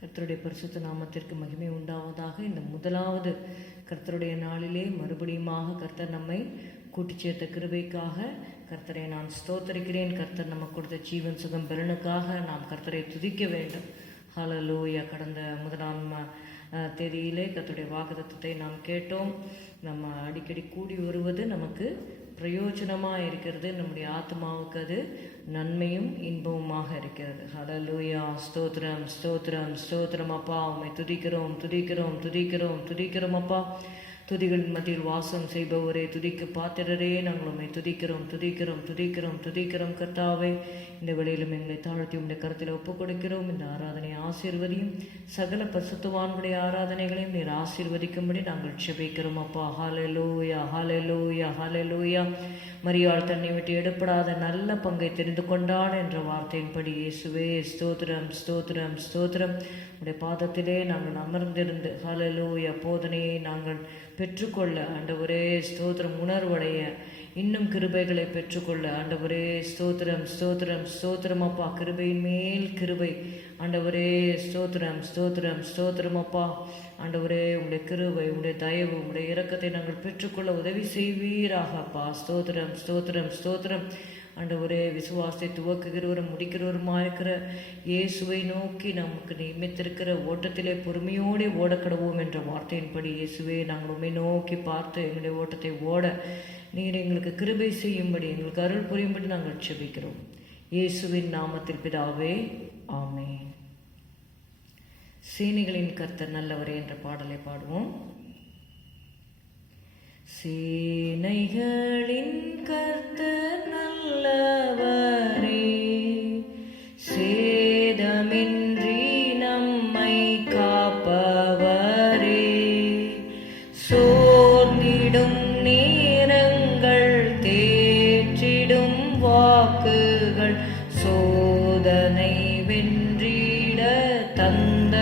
கர்த்தருடைய பரிசுத்த நாமத்திற்கு மகிமை உண்டாவதாக. இந்த முதலாவது கர்த்தருடைய நாளிலே மறுபடியுமாக கர்த்தர் நம்மை கூட்டிச் சேர்த்த கிருபைக்காக கர்த்தரை நான் ஸ்தோத்தரிக்கிறேன். கர்த்தர் நமக்கு கொடுத்த ஜீவன் சுகம் பெலனுக்காக நாம் கர்த்தரை துதிக்க வேண்டும். ஹல்லேலூயா. கடந்த முதலாம் தேதியிலே கர்த்தருடைய வாக்குத்தத்தத்தை நாம் கேட்டோம். நம்ம அடிக்கடி கூடி வருவது நமக்கு பிரயோஜனமாக இருக்கிறது. நம்முடைய ஆத்மாவுக்கு அது நன்மையும் இன்பமுமாக இருக்கிறது. ஹல்லேலூயா. ஸ்தோத்திரம் ஸ்தோத்திரம் ஸ்தோத்திரம் அப்பா. உம்மை துதிக்கிறோம் துதிக்கிறோம் துதிக்கிறோம் துதிக்கிறோம் அப்பா. துதிகளின் மத்தியில் வாசம் செய்பவரே, துதிக்கு பாத்திரரே, நாங்கள் உம்மை துதிக்கிறோம் துதிக்கிறோம் துதிக்கிறோம் துதிக்கிறோம். கர்த்தாவே, இந்த வேளையிலும் எங்களை தாழ்த்தி உம்முடைய கருத்தில் ஒப்புக் கொடுக்கிறோம். இந்த ஆராதனை ஆசீர்வதியும், சகல பரிசுத்தவான்களுடைய ஆராதனைகளையும் நீர் ஆசீர்வதிக்கும்படி நாங்கள் ஜெபிக்கிறோம் அப்பா. ஹல்லேலூயா ஹல்லேலூயா ஹல்லேலூயா. மரியாள் தன்னை விட்டு எடுப்படாத நல்ல பங்கை தெரிந்து கொண்டாள் என்ற வார்த்தையின்படி இயேசுவே ஸ்தோத்திரம் ஸ்தோத்திரம் ஸ்தோத்திரம். உடைய பாதத்திலே நாங்கள் அமர்ந்திருந்து ஹல்லேலூயா போதனையை நாங்கள் பெற்றுக்கொள்ள ஆண்டவரே ஸ்தோத்திரம், உணர்வடைய இன்னும் கிருபைகளை பெற்றுக்கொள்ள ஆண்டவரே ஸ்தோத்திரம் ஸ்தோத்திரம் ஸ்தோத்திரம் அப்பா. கிருபையின் மேல் கிருபை ஆண்டவரே ஸ்தோத்திரம் ஸ்தோத்திரம் ஸ்தோத்திரம் அப்பா. ஆண்டவரே, உங்களுடைய கிருபை, உங்களுடைய தயவு, உங்களுடைய இரக்கத்தை நாங்கள் பெற்றுக்கொள்ள உதவி செய்வீராக அப்பா. ஸ்தோத்திரம் ஸ்தோத்திரம் ஸ்தோத்திரம். ஆண்டவரே, விசுவாசத்தை துவக்குகிறவரும் முடிக்கிறவருமா இருக்கிற இயேசுவை நோக்கி நமக்கு நியமித்திருக்கிற ஓட்டத்திலே பொறுமையோடு ஓடக்கடவோம் என்ற வார்த்தையின்படி இயேசுவே, நாங்கள் உண்மை நோக்கி பார்த்து எங்களுடைய ஓட்டத்தை ஓட நீர் எங்களுக்கு கிருபை செய்யும்படி, எங்களுக்கு அருள் புரியும்படி நாங்கள் ஜெபிக்கிறோம். இயேசுவின் நாமத்தில் பிதாவே, ஆமென். சேனைகளின் கர்த்தர் நல்லவரே என்ற பாடலை பாடுவோம். சேனைகளின் கர்த்தர் நல்லவரே, சேதமின்றி நம்மை காப்பவரே, சோர்ந்திடும் நேரங்கள் தேற்றிடும் வாக்குகள் சோதனை வென்றிட தந்தருள்வார்.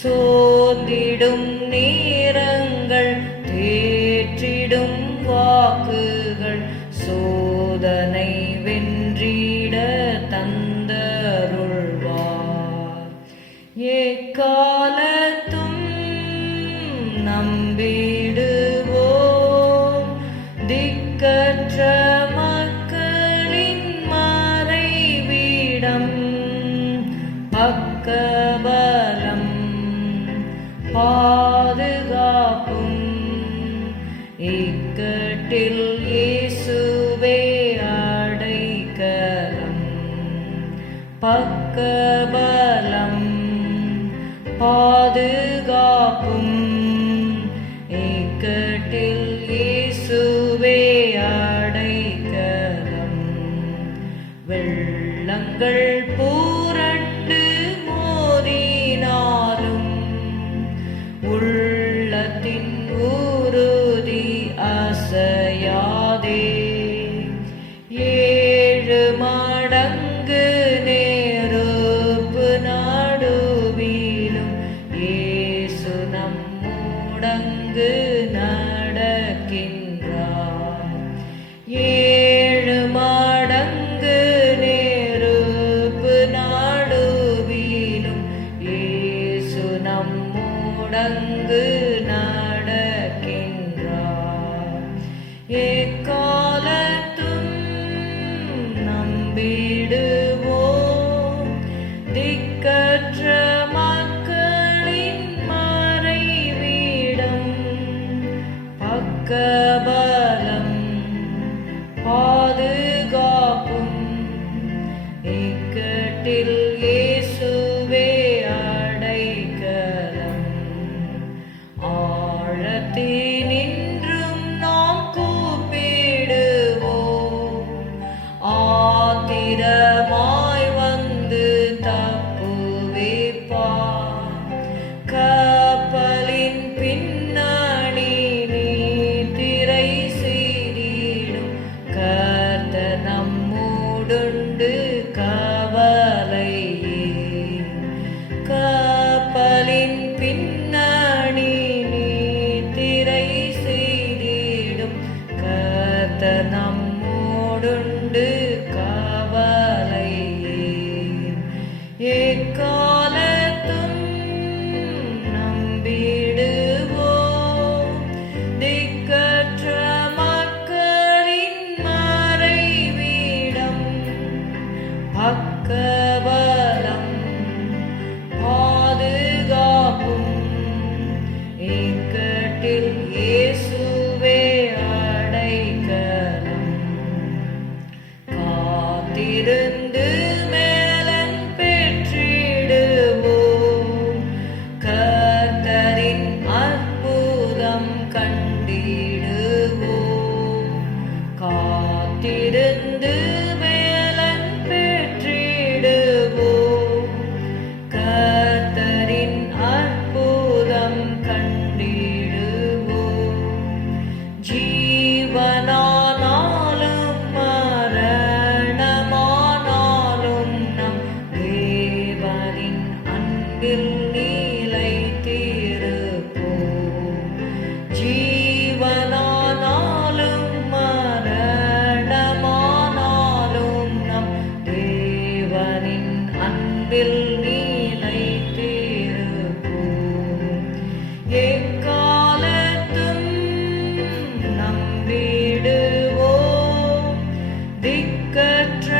சோர்ந்திடும் நேரங்கள் தேற்றிடும் வாக்குகள் சோதனை வென்றிட தந்தருள்வார். எக்காலத்தும் நம்பிடுவோம், திக்கற்ற மக்களின் மறைவிடம், பக்கபலம் பாதுகாப்பும் இக்கட்டில் இயேசுவே அடைக்கலம். பக்கபலம் பாதுகாப்பும் இக்கட்டில் இயேசுவே அடைக்கலம். வெள்ளங்கள் பூரண்டு மோதினாலும் உள்ளத்தின் உறுதி அசையாதே. 7 மடங்கு நெருப்பு நடுவிலும் இயேசு நம்முடங்கு நடக்கின்றார். 7 மடங்கு நெருப்பு நடுவிலும் இயேசு நம்முடங்கு நடக்கின்றார். எக்காலத்தும் நம்பிடுவோம், திக்கற்ற மக்களின் மறைவிடம், பக்கபலம் பாதுகாப்பும் இக்கட்டில் இயேசுவே அடைக்கலம். ஆழத்தினின்றும் நாம் கூப்பிடுவோம், ஆத்திரமாய் வந்து தப்புவிப்பார். கப்பலின் பின்னணி நீத்திரை செய்திடும் கர்த்தர் நம்முடுண்டு கவலை எக்காலத்தும் நம்பிடுவோம். திக்கற்ற மக்களின் மறைவிடம், பக்கபலம் பாதுகாப்பும் இக்கட்டில் இயேசுவே அடைக்கலம். காத்திருந்து மேலன் பெற்றிடுவோம், கர்த்தரின் அற்புதம் கண்டிடுவோம். காத்திருந்து மேலன் பெற்றிடுவோம், கர்த்தரின் அற்புதம் கண்டிடுவோம். ஜீவனானாலும் மரணமானாலும் நம் தேவனின் அன்பில் நிலைத்திருப்போம். ஜீவனானாலும் மரணமானாலும் நம் தேவனின் அன்பில் நிலைத்திருப்போம். எக்காலத்தும் நம்பிடுவோம், திக்கற்ற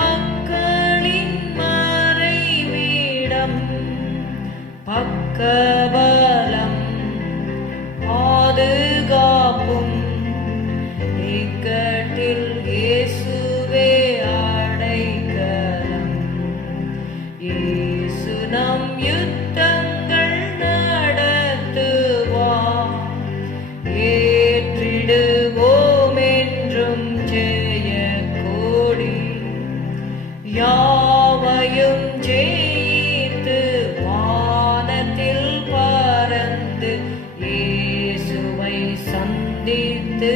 மக்களின் மறைவிடம், பக்கபலம் பாதுகாப்பும் இக்கட்டில் இயேசுவே அடைக்கலம். இயேசு நம் யுத்தங்கள் நடத்துவார், ஏற்றிடுவோம் என்றும் ஜெய கோடி. யாவையும் ஜெயித்து வானத்தில் பறந்து இயேசுவை சந்தித்து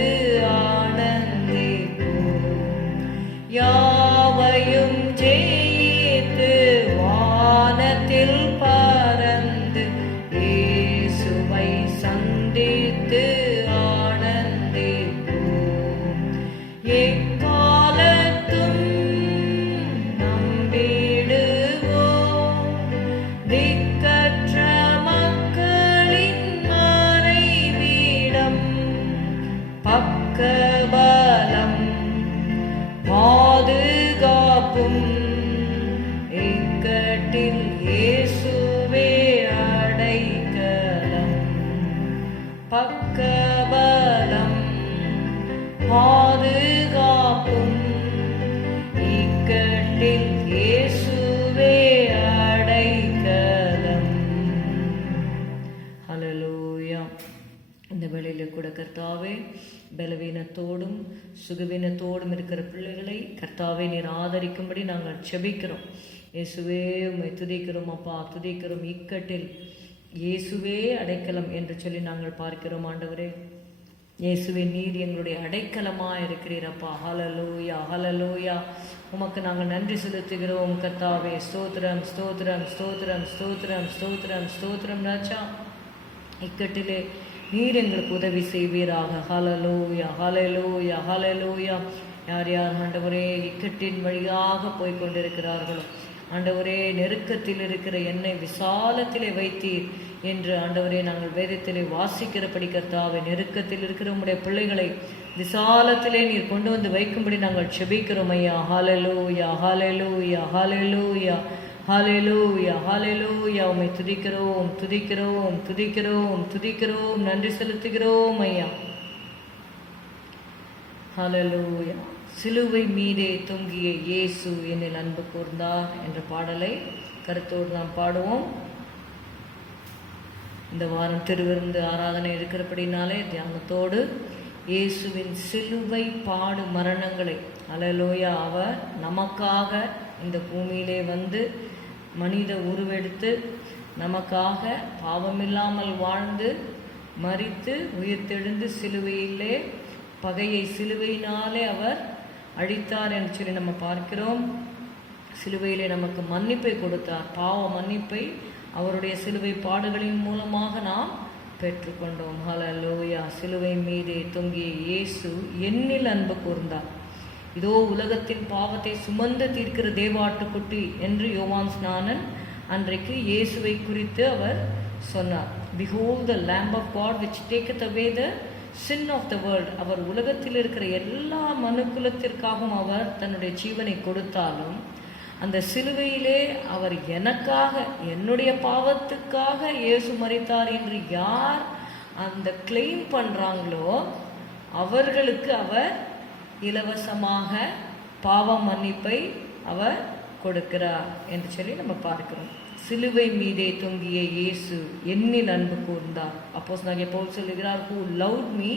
ஆனந்திப்போம். யாவையும் ஜெயித்து வானத்தில் பறந்து இயேசுவை சந்தித்து ஆனந்திப்போம். எக்காலத்தும் நம்பிடுவோம், திக்கற்ற மக்களின் மறைவிடம், பக்கபலம் பாதுகாப்பும் இக்கட்டில் இயேசுவே அடைக்கலம். பக்கபலம் பாதுகாப்பும் இக்கட்டில் இயேசுவே அடைக்கலம். ஹல்லேலூயா. இந்த வேளையில கூட கர்த்தாவே, பலவீனத்தோடும் சுகவீனத்தோடும் இருக்கிற பிள்ளைகளை கர்த்தாவே நீர் ஆதரிக்கும்படி நாங்கள் செபிக்கிறோம். இயேசுவே உம்மை துதிக்கிறோம் அப்பா, துதிக்கிறோம். இக்கட்டில் இயேசுவே அடைக்கலம் என்று சொல்லி நாங்கள் பார்க்கிறோம். ஆண்டவரே இயேசுவே நீர் எங்களுடைய அடைக்கலமாக இருக்கிறீரப்பா. ஹல்லேலூயா, ஹல்லேலூயா. உமக்கு நாங்கள் நன்றி செலுத்துகிறோம் கர்த்தாவே. ஸ்தோத்திரம், ஸ்தோத்திரம், ஸ்தோத்திரம், ஸ்தோத்திரம், ஸ்தோத்திரம், ஸ்தோத்திரம் ராஜா. இக்கட்டிலே நீர் எங்களுக்கு உதவி செய்வீராக. ஹல்லேலூயா, ஹல்லேலூயா, ஹல்லேலூயா. யார் யார் ஆண்டவரே இக்கட்டின் வழியாக போய்கொண்டிருக்கிறார்களோ, ஆண்டவரே நெருக்கத்தில் இருக்கிற என்னை விசாலத்திலே வைத்தீர் என்று ஆண்டவரே நாங்கள் வேதத்திலே வாசிக்கிறபடி கர்த்தாவே, நெருக்கத்தில் இருக்கிற உம்முடைய பிள்ளைகளை விசாலத்திலே நீர் கொண்டு வந்து வைக்கும்படி நாங்கள் செபிக்கிறோம் ஐயா. ஹல்லேலூயா, ஹல்லேலூயா, ஹல்லேலூயா, ஹல்லேலூயா, ஹல்லேலூயா. உம்மை துதிக்கிறோம், துதிக்கிறோம், துதிக்கிறோம், துதிக்கிறோம், நன்றி செலுத்துகிறோம் ஐயா. ஹல்லேலூயா. சிலுவை மீதே தொங்கிய இயேசு என்னில் அன்பு கூர்ந்தார் என்ற பாடலை கருத்தோடு நாம் பாடுவோம். இந்த வாரம் திருவிருந்து ஆராதனை இருக்கிறபடினாலே தியானத்தோடு இயேசுவின் சிலுவை பாடு மரணங்களை, ஹல்லேலூயா, அவர் நமக்காக இந்த பூமியிலே வந்து மனித உருவெடுத்து நமக்காக பாவமில்லாமல் வாழ்ந்து மரித்து உயிர்த்தெழுந்து சிலுவையிலே பகையை சிலுவையினாலே அவர் அழித்தார் என்று சொல்லி நம்ம பார்க்கிறோம். சிலுவையிலே நமக்கு மன்னிப்பை கொடுத்தார். பாவ மன்னிப்பை அவருடைய சிலுவை பாடுகளின் மூலமாக நாம் பெற்றுக்கொண்டோம். ஹல்லேலூயா. சிலுவை மீதே தொங்கிய இயேசு என்னில் அன்பு கூர்ந்தார். இதோ உலகத்தின் பாவத்தை சுமந்து தீர்க்கிற தேவாட்டுக்குட்டி என்று யோவான் ஸ்நானன் அன்றைக்கு இயேசுவை குறித்து அவர் சொன்னார். Behold the Lamb of God which taketh away the sin of the world. அவர் உலகத்தில் இருக்கிற எல்லா மனுக்குலத்திற்காகவும் அவர் தன்னுடைய ஜீவனை கொடுத்தாலும் அந்த சிலுவையிலே அவர் எனக்காக, என்னுடைய பாவத்துக்காக இயேசு மரித்தார் என்று யார் அந்த கிளைம் பண்றாங்களோ அவர்களுக்கு அவர் இலவசமாக பாவ மன்னிப்பை அவர் கொடுக்கிறார் என்று சொல்லி நம்ம பார்க்கிறோம். சிலுவை மீதே தொங்கிய இயேசு என்னில் அன்பு கூர்ந்தார். அப்போஸ்தலனாகிய பவுல் சொல்லுகிறார், who loved me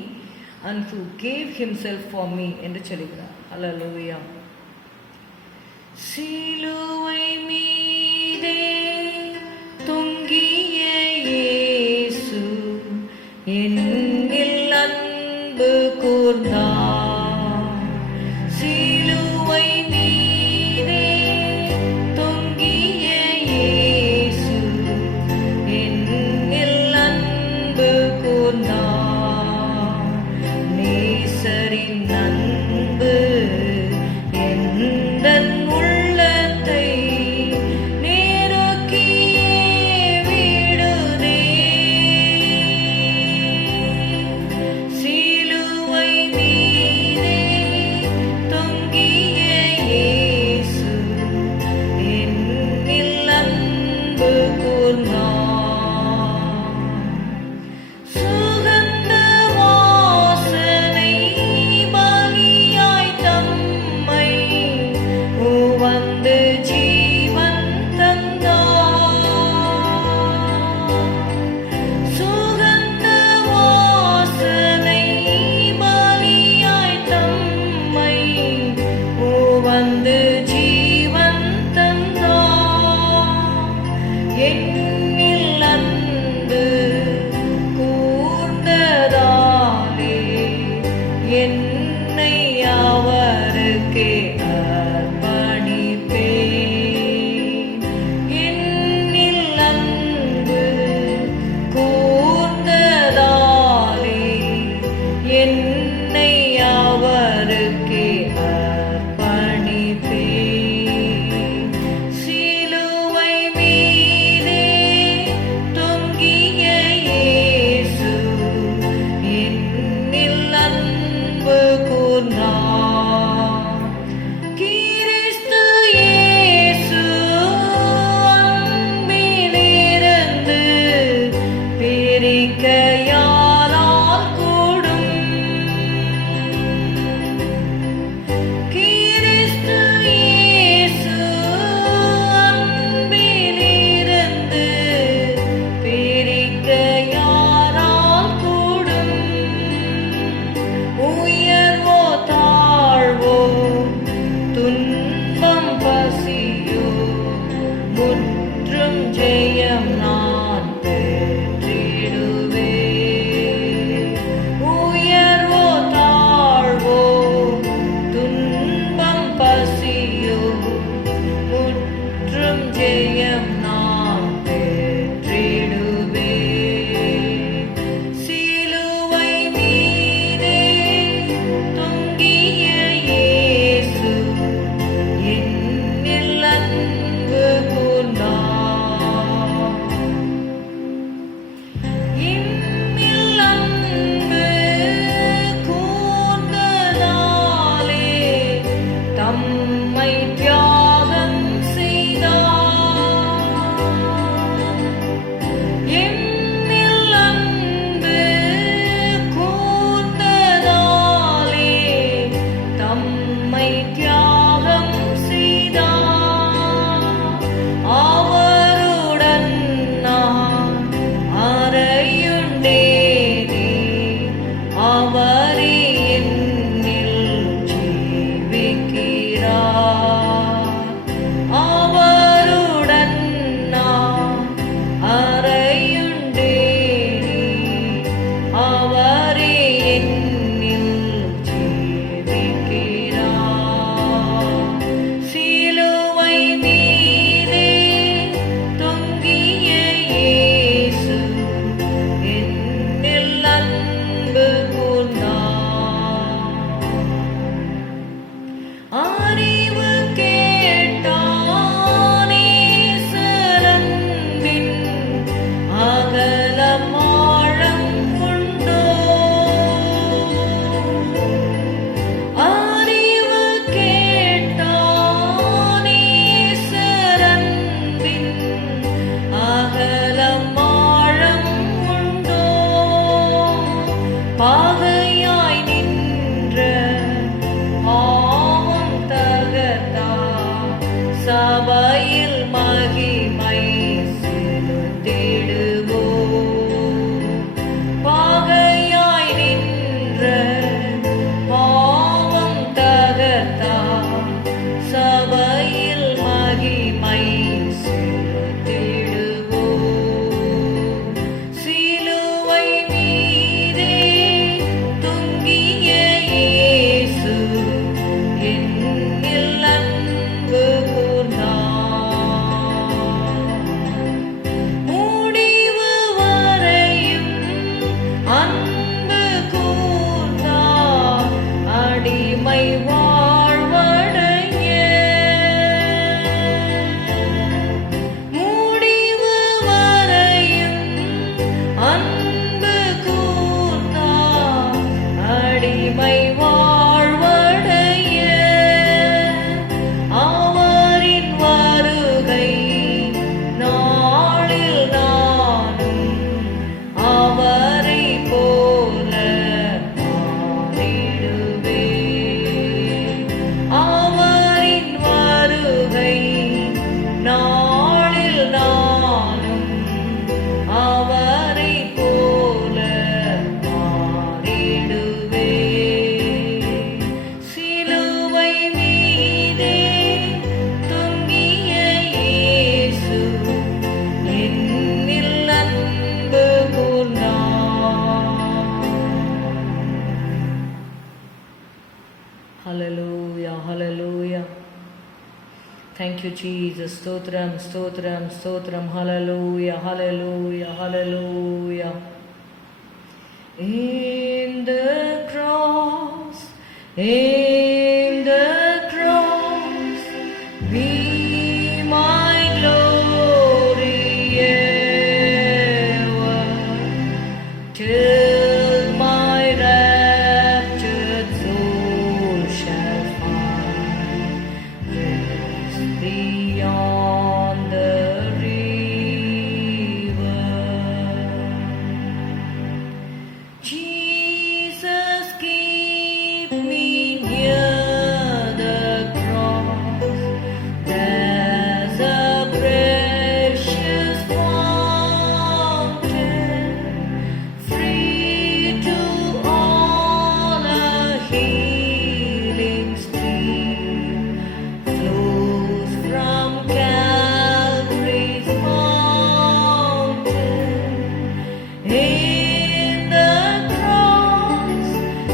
and who gave himself for me என்று சொல்லுகிறார். அல்லேலூயா. சிலுவை மீதே தொங்கிய இயேசு என்னில் அன்பு கூர்ந்தார். சிலுவை மீதே தொங்கிய இயேசு என்னில் அன்பு கூர்ந்தார். நேசரின் அன்பு எந்தன் உள்ளத்தை நேருக்கியே விடுதே. சிலுவை மீதே தொங்கிய இயேசு என்னில் அன்பு கூர்ந்தார். சுகந்த வாசனை பலியாய் தம்மை உவந்து ஜீவன் தந்தார். சுகந்த வாசனை பலியாய் தம்மை உவந்து ஜீவன் தந்தார். என்னில் அன்பு கூர்ந்ததாலே என்னை அவருக்கே அர்ப்பணிப்பேன். என்னில் அன்பு கூர்ந்ததாலே என்னை அவருக்கே அர்ப்பணிப்பேன். சிலுவை மீதே தொங்கிய இயேசு என்னில் அன்பு கூர்ந்தார். கிறிஸ்து இயேசு அன்பிலிருந்து பிரிக்க யாரால் கூடும்? கிறிஸ்து இயேசு அன்பிலிருந்து பிரிக்க யாரால் கூடும்? உயர்வோ தாழ்வோ துன்பம் பசியோ முற்றும் ஜெயம் நான் பெற்றிடுவேன். உயர்வோ தாழ்வோ துன்பம் பசியோ முற்றும் ஜெயம் நான் பெற்றிடுவேன். சிலுவை மீதே தொங்கிய இயேசு என்னில் அன்பு கூர்ந்தார். என்னில் அன்பு கூர்ந்ததாலே தம்மை தியாகம் செய்தார். you, Jesus. Stotram, stotram, stotram. Hallelujah, hallelujah, hallelujah. In the cross, in the cross, be my glory ever, till my raptured soul shall find rest beyond the river. Jesus, keep me near the cross. There's a precious fountain, free to all, a healing stream flows from Calvary's mountain. In the cross,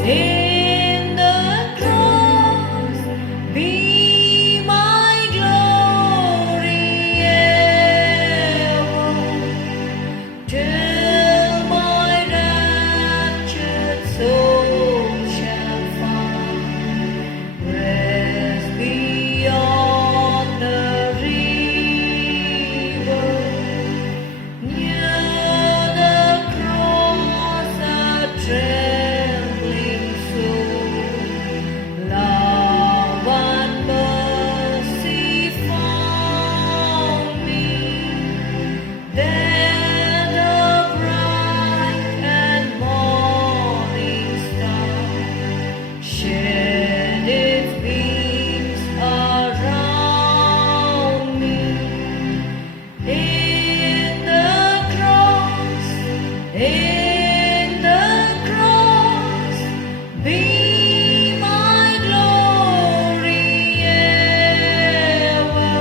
in the cross, be my glory ever, till my raptured soul shall find rest beyond the river. Near the cross, a trembling soul, love and mercy found me. There the bright and morning star shed its beams around me. In the cross, in the cross, be my glory ever,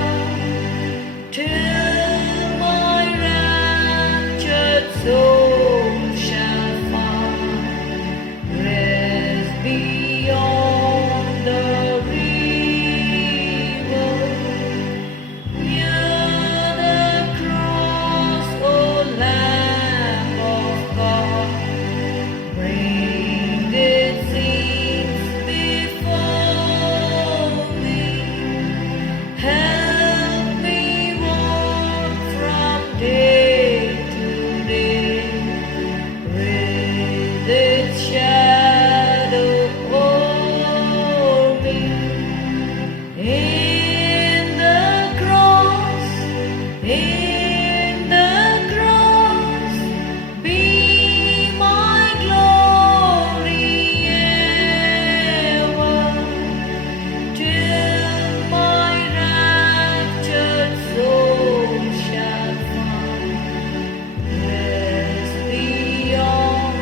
till my raptured soul shall find rest beyond the river. Near the cross, O Lamb of God, bring its sins before me. Help me walk from day to day with its shadow o'er me. In the cross, in the cross, be my glory ever, till my raptured soul shall find rest beyond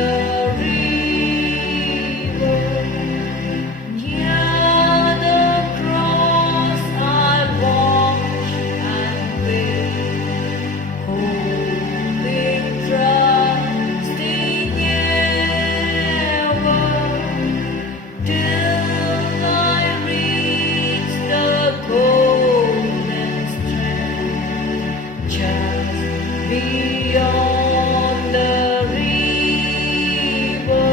the river. Near the cross, I'll watch and wait, hoping, trusting ever, till I reach the golden strand, just beyond the river.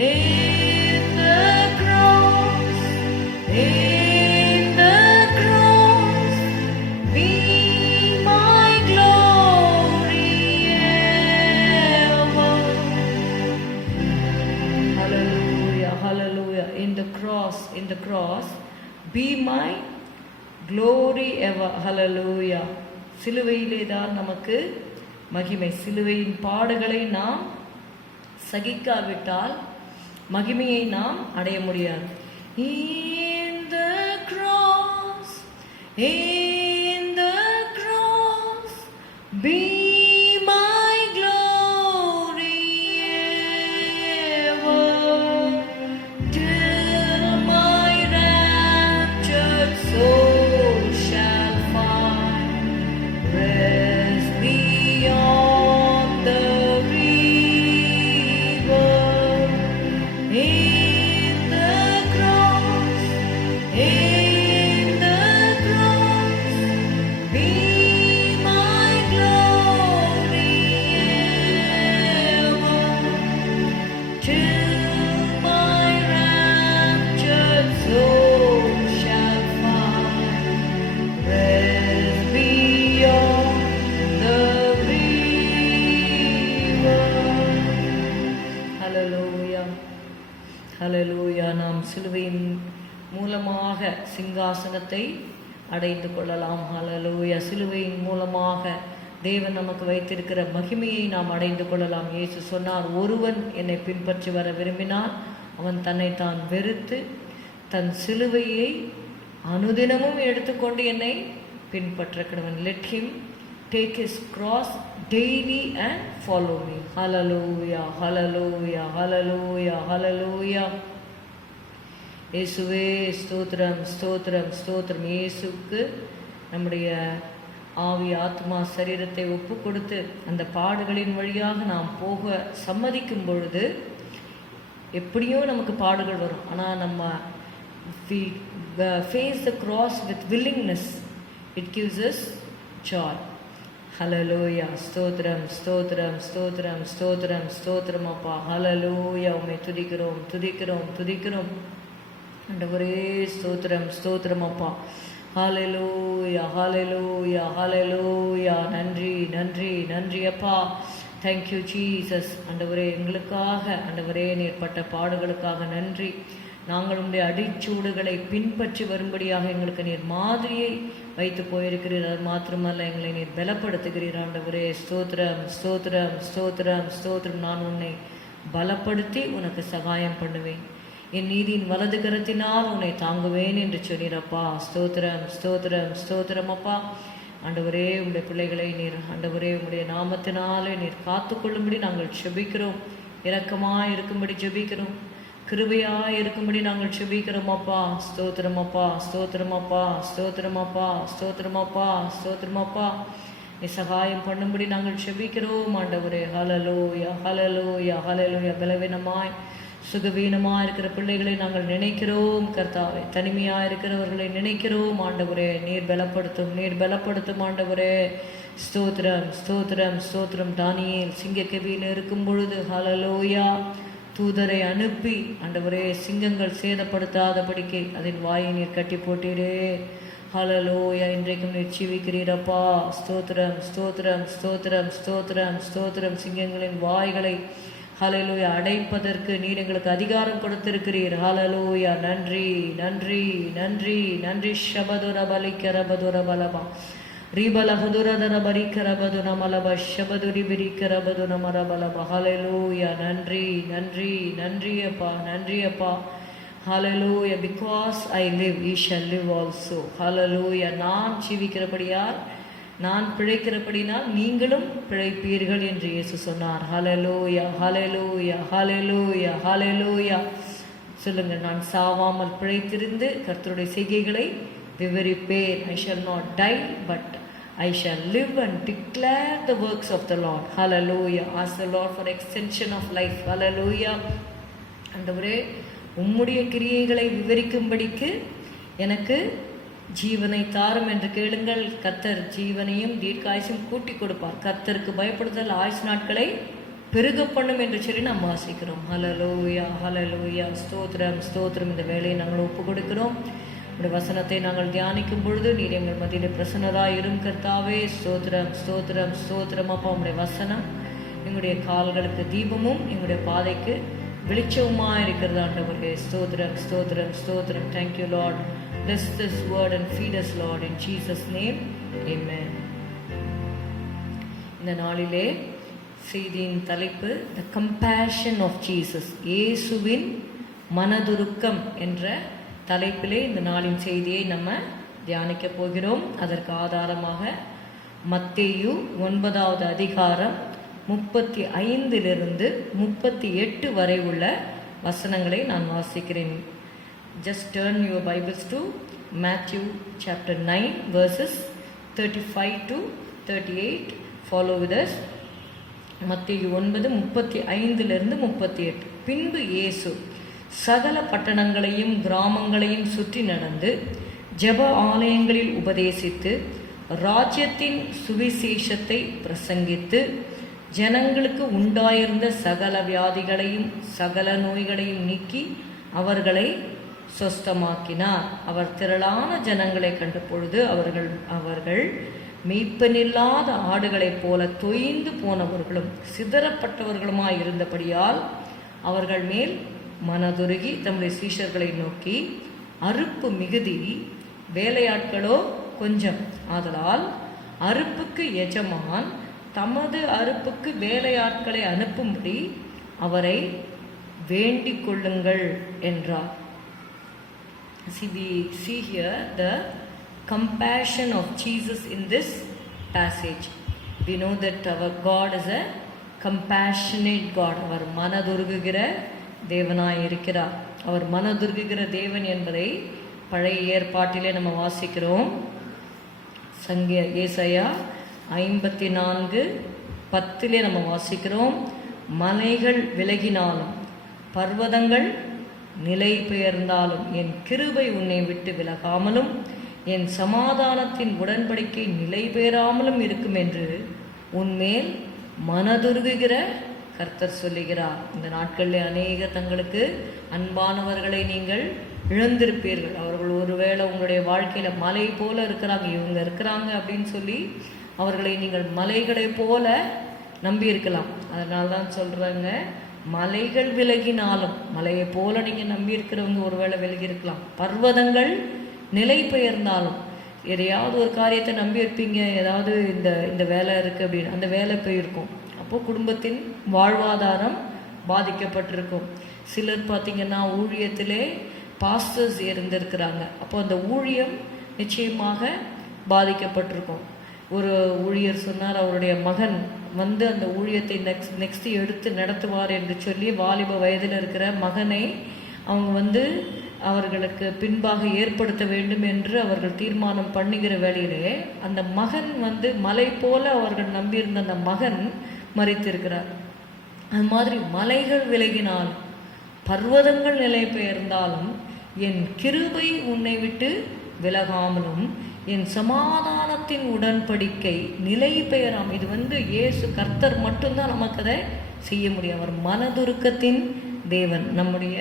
In the cross, in the cross, be my glory ever. Hallelujah, hallelujah. In the cross, be my glory ever. Hallelujah. சிலுவையிலே தான் நமக்கு மகிமை. சிலுவையின் பாடுகளை நாம் சகிக்காவிட்டால் மகிமையை நாம் அடைய முடியாது. In the cross, in the cross, be my glory ever, till my raptured soul shall find rest beyond the river. In the cross, in the ஹல்லேலூயா. நாம் சிலுவையின் மூலமாக சிங்காசனத்தை அடைந்து கொள்ளலாம். ஹல்லேலூயா. சிலுவையின் மூலமாக தேவன் நமக்கு வைத்திருக்கிற மகிமையை நாம் அடைந்து கொள்ளலாம். இயேசு சொன்னார், ஒருவன் என்னை பின்பற்றி வர விரும்பினால் அவன் தன்னைத்தான் வெறுத்து தன் சிலுவையை அனுதினமும் எடுத்துக்கொண்டு என்னை பின்பற்ற கடவன். Let him take his cross daily and follow me. Hallelujah, hallelujah, hallelujah, hallelujah. இயேசுவே ஸ்தோத்திரம், ஸ்தோத்திரம், ஸ்தோத்திரம். இயேசுக்கு நம்முடைய ஆவி, ஆத்மா, சரீரத்தை ஒப்பு கொடுத்து அந்த பாடுகளின் வழியாக நாம் போக சம்மதிக்கும் பொழுது எப்படியோ நமக்கு பாடுகள் வரும். ஆனால் நம்ம we face the cross with willingness, it gives us joy. Hallelujah. ஸ்தோத்திரம், ஸ்தோத்திரம், ஸ்தோத்திரம், ஸ்தோத்திரம், ஸ்தோத்திரம் அப்பா. ஹல்லேலூயா. உம்மை துதிக்கிறோம், துதிக்கிறோம், துதிக்கிறோம் ஆண்டவரே. ஸ்தோத்திரம், ஸ்தோத்திரம் அப்பா. ஹல்லேலூயா, ஹல்லேலூயா, ஹல்லேலூயா. நன்றி, நன்றி, நன்றி அப்பா. Thank you Jesus. ஆண்டவரே, எங்களுக்காக ஆண்டவரே நீர் பட்ட பாடுகளுக்காக நன்றி. நாங்கள் உடைய அடிச்சூடுகளை பின்பற்றி வரும்படியாக எங்களுக்கு நீர் மாதிரியை வைத்து போயிருக்கிறீர். அது மாத்திரமல்ல, எங்களை நீர் பலப்படுத்துகிறீர் ஆண்டவரே. ஸ்தோத்திரம், ஸ்தோத்திரம், ஸ்தோத்திரம், ஸ்தோத்திரம். நான் உன்னை பலப்படுத்தி உனக்கு சகாயம் பண்ணுவேன், என் நீதியின் வலது கரத்தினால் உன்னை தாங்குவேன் என்று சொன்னீரப்பா. ஸ்தோத்திரம், ஸ்தோத்திரம், ஸ்தோத்திரம் அப்பா. ஆண்டவரே, உடைய பிள்ளைகளை நீர் ஆண்டவரே உடைய நாமத்தினாலே நீர் காத்துக்கொள்ளும்படி நாங்கள் செபிக்கிறோம். இரக்கமாய் இருக்கும்படி ஜெபிக்கிறோம், கிருபையாய் இருக்கும்படி நாங்கள் செபிக்கிறோம் அப்பா. ஸ்தோத்திரம் அப்பா, ஸ்தோத்திரம் அப்பா, ஸ்தோத்திரம் அப்பா, ஸ்தோத்திரம் அப்பா, ஸ்தோத்திரம் அப்பா. நீ சகாயம் பண்ணும்படி நாங்கள் செபிக்கிறோம் ஆண்டவரே. ஹல்லேலூயா, ஹல்லேலூயா, ஹல்லேலூயா. பலவீனமாய் சுகவீனமாக இருக்கிற பிள்ளைகளை நாங்கள் நினைக்கிறோம் கர்த்தாவே. தனிமையாக இருக்கிறவர்களை நினைக்கிறோம் ஆண்டவரே. நீர் பலப்படுத்தும், நீர் பலப்படுத்தும் ஆண்டவரே. ஸ்தோத்திரம், ஸ்தோத்திரம், ஸ்தோத்திரம். தானியேல் சிங்கக்கவியில் இருக்கும் பொழுது ஹல்லேலூயா தூதரை அனுப்பி ஆண்டவரே சிங்கங்கள் சேதப்படுத்தாதபடிக்கு அதன் வாயை நீர் கட்டி போட்டீரே. ஹல்லேலூயா. இன்றைக்கும் நீர் ஜீவிக்கிறீரப்பா. ஸ்தோத்திரம், ஸ்தோத்திரம், ஸ்தோத்திரம், ஸ்தோத்திரம், ஸ்தோத்திரம். சிங்கங்களின் வாய்களை ஹல்லேலூயா அடைப்பதற்கு நீர் எங்களுக்கு அதிகாரம் கொடுத்திருக்கிறீர். ஹல்லேலூயா. நன்றி, நன்றி, நன்றி, நன்றி. ஷபதுர பலிக்கரபதுர பலபா ரீபலஹதுரதர பரிக்கரபது நமலப ஷபதுரி பிரிக்கரபது நமரபலப. ஹல்லேலூயா. நன்றி, நன்றி, நன்றி அப்பா, நன்றி அப்பா. Hallelujah. Because I live ye shall live also. Hallelujah. நான் ஜீவிக்கிறபடியால், நான் பிழைக்கிறபடினால் நீங்களும் பிழைப்பீர்கள் என்று இயேசு சொன்னார். ஹல்லேலூயா, ஹல்லேலூயா, ஹல்லேலூயா, ஹல்லேலூயா. சொல்லுங்க, நான் சாவாமல் பிழைத்திருந்து கர்த்தருடைய செய்கைகளை விவரிப்பேன். I shall not die but I shall live and declare the works of the Lord. Hallelujah. Ask the Lord for extension of life. Hallelujah. ஆண்டவரே, உம்முடைய கிரியைகளை விவரிக்கும்படிக்கு எனக்கு ஜீவனை தாரும் என்று கேளுங்கள். கர்த்தர் ஜீவனையும் தீர்க்காயுசும் கூட்டி கொடுப்பார். கர்த்தருக்கு பயப்படுதல் ஆயுசு நாட்களை பெருக பண்ணும் என்று சொல்லி நாம் வாசிக்கிறோம். ஹல்லேலூயா, ஹல்லேலூயா. ஸ்தோத்திரம், ஸ்தோத்திரம். இந்த வேலையை நாங்கள் ஒப்பு கொடுக்கிறோம். உடைய வசனத்தை நாங்கள் தியானிக்கும் பொழுது நீர் எங்கள் மத்தியில் பிரசன்னராய் இரும் கர்த்தாவே. ஸ்தோத்திரம், ஸ்தோத்திரம், ஸ்தோத்திரம் அப்பா. உடைய வசனம் எங்களுடைய கால்களுக்கு தீபமும் எங்களுடைய பாதைக்கு வெளிச்சவுமா இருக்கிறது ஆண்டவரே. ஸ்தோத்திரம், ஸ்தோத்திரம், ஸ்தோத்திரம். Thank you Lord. Bless this word and feed us Lord in Jesus name. Amen. இந்த நாளிலே செய்தியின் தலைப்பு The Compassion of Jesus. இயேசுவின் மனதுருக்கம் என்ற தலைப்பிலே இந்த நாளின் செய்தியை நம்ம தியானிக்க போகிறோம். அதற்கு ஆதாரமாக மத்தேயு 9வது அதிகாரம் 35 38 வரை உள்ள வசனங்களை நான் வாசிக்கிறேன். Just turn your Bibles to Matthew chapter 9 verses 35 to 38. Follow with us. மத்தேயு 9:35 38. பின்பு இயேசு சகல பட்டணங்களையும் கிராமங்களையும் சுற்றி நடந்து ஜெப ஆலயங்களில் உபதேசித்து ராஜ்யத்தின் சுவிசேஷத்தை பிரசங்கித்து ஜனங்களுக்கு உண்டாயிருந்த சகல வியாதிகளையும் சகல நோய்களையும் நீக்கி அவர்களை சொஸ்தமாக்கினார். அவர் திரளான ஜனங்களை கண்ட பொழுது அவர்கள் மெய்ப்பனில்லாத ஆடுகளைப் போல தொய்ந்து போனவர்களும் சிதறப்பட்டவர்களுமாய் இருந்தபடியால் அவர்கள் மேல் மனதுருகி தம்முடைய சீஷர்களை நோக்கி, அறுப்பு மிகுதி, வேலையாட்களோ கொஞ்சம். ஆதலால் அறுப்புக்கு எஜமான் தமது அறுப்புக்கு வேலையாட்களை அனுப்பும்படி அவரை வேண்டிக் கொள்ளுங்கள் என்றார். We see here the compassion of Jesus in this passage. We know that our God is a compassionate God. அவர் மனதுருகுகிற தேவனாய் இருக்கிறார். அவர் மனதுருகுகிற தேவன் என்பதை பழைய ஏற்பாட்டிலே நம்ம வாசிக்கிறோம். ஏசாயா 54:10 நம்ம வாசிக்கிறோம். மலைகள் விலகினாலும் பர்வதங்கள் நிலை பெயர்ந்தாலும் என் கிருபை உன்னை விட்டு விலகாமலும் என் சமாதானத்தின் உடன்படிக்கை நிலை பெயராமலும் இருக்கும் என்று உன்மேல் மனதுருகுகிற கர்த்தர் சொல்லுகிறார். இந்த நாட்களில் அநேக தங்களுக்கு அன்பானவர்களை நீங்கள் இழந்திருப்பீர்கள். அவர்கள் ஒருவேளை உங்களுடைய வாழ்க்கையில் மலை போல இருக்கிறாங்க, இவங்க இருக்கிறாங்க அப்படின்னு சொல்லி அவர்களை நீங்கள் மலைகளை போல நம்பி இருக்கலாம். அதனால தான் சொல்கிறாங்க, மலைகள் விலகினாலும், மலையை போல நீங்கள் நம்பி இருக்கிறவங்க ஒருவேளை விலகி இருக்கலாம். பர்வதங்கள் நிலை பெயர்ந்தாலும், எதையாவது ஒரு காரியத்தை நம்பி இருப்பீங்க, ஏதாவது இந்த வேலை இருக்குது அப்படின்னு, அந்த வேலை போயிருக்கும். அப்போது குடும்பத்தின் வாழ்வாதாரம் பாதிக்கப்பட்டிருக்கும். சிலர் பார்த்திங்கன்னா ஊழியத்திலே பாஸ்டர்ஸ் இருந்திருக்கிறாங்க. அப்போ அந்த ஊழியம் நிச்சயமாக பாதிக்கப்பட்டிருக்கும். ஒரு ஊழியர் சொன்னார், அவருடைய மகன் வந்து அந்த ஊழியத்தை நெக்ஸ்ட் எடுத்து நடத்துவார் என்று சொல்லி வாலிப வயதில் இருக்கிற மகனை அவங்க அவர்களுக்கு பின்பாக ஏற்படுத்த வேண்டும் என்று அவர்கள் தீர்மானம் பண்ணுகிற வேளையிலே அந்த மகன் மலை போல அவர்கள் நம்பியிருந்த அந்த மகன் மரித்திருக்கிறார். அது மாதிரி மலைகள் விலகினாலும் பர்வதங்கள் நிலை பெயர்ந்தாலும் என் கிருபை உன்னை விட்டு விலகாமலும் என் சமாதானத்தின் உடன்படிக்கை நிலை பெயராம். இது இயேசு கர்த்தர் மட்டும்தான் நமக்கு அதை செய்ய முடியும். அவர் மனதுருக்கத்தின் தேவன். நம்முடைய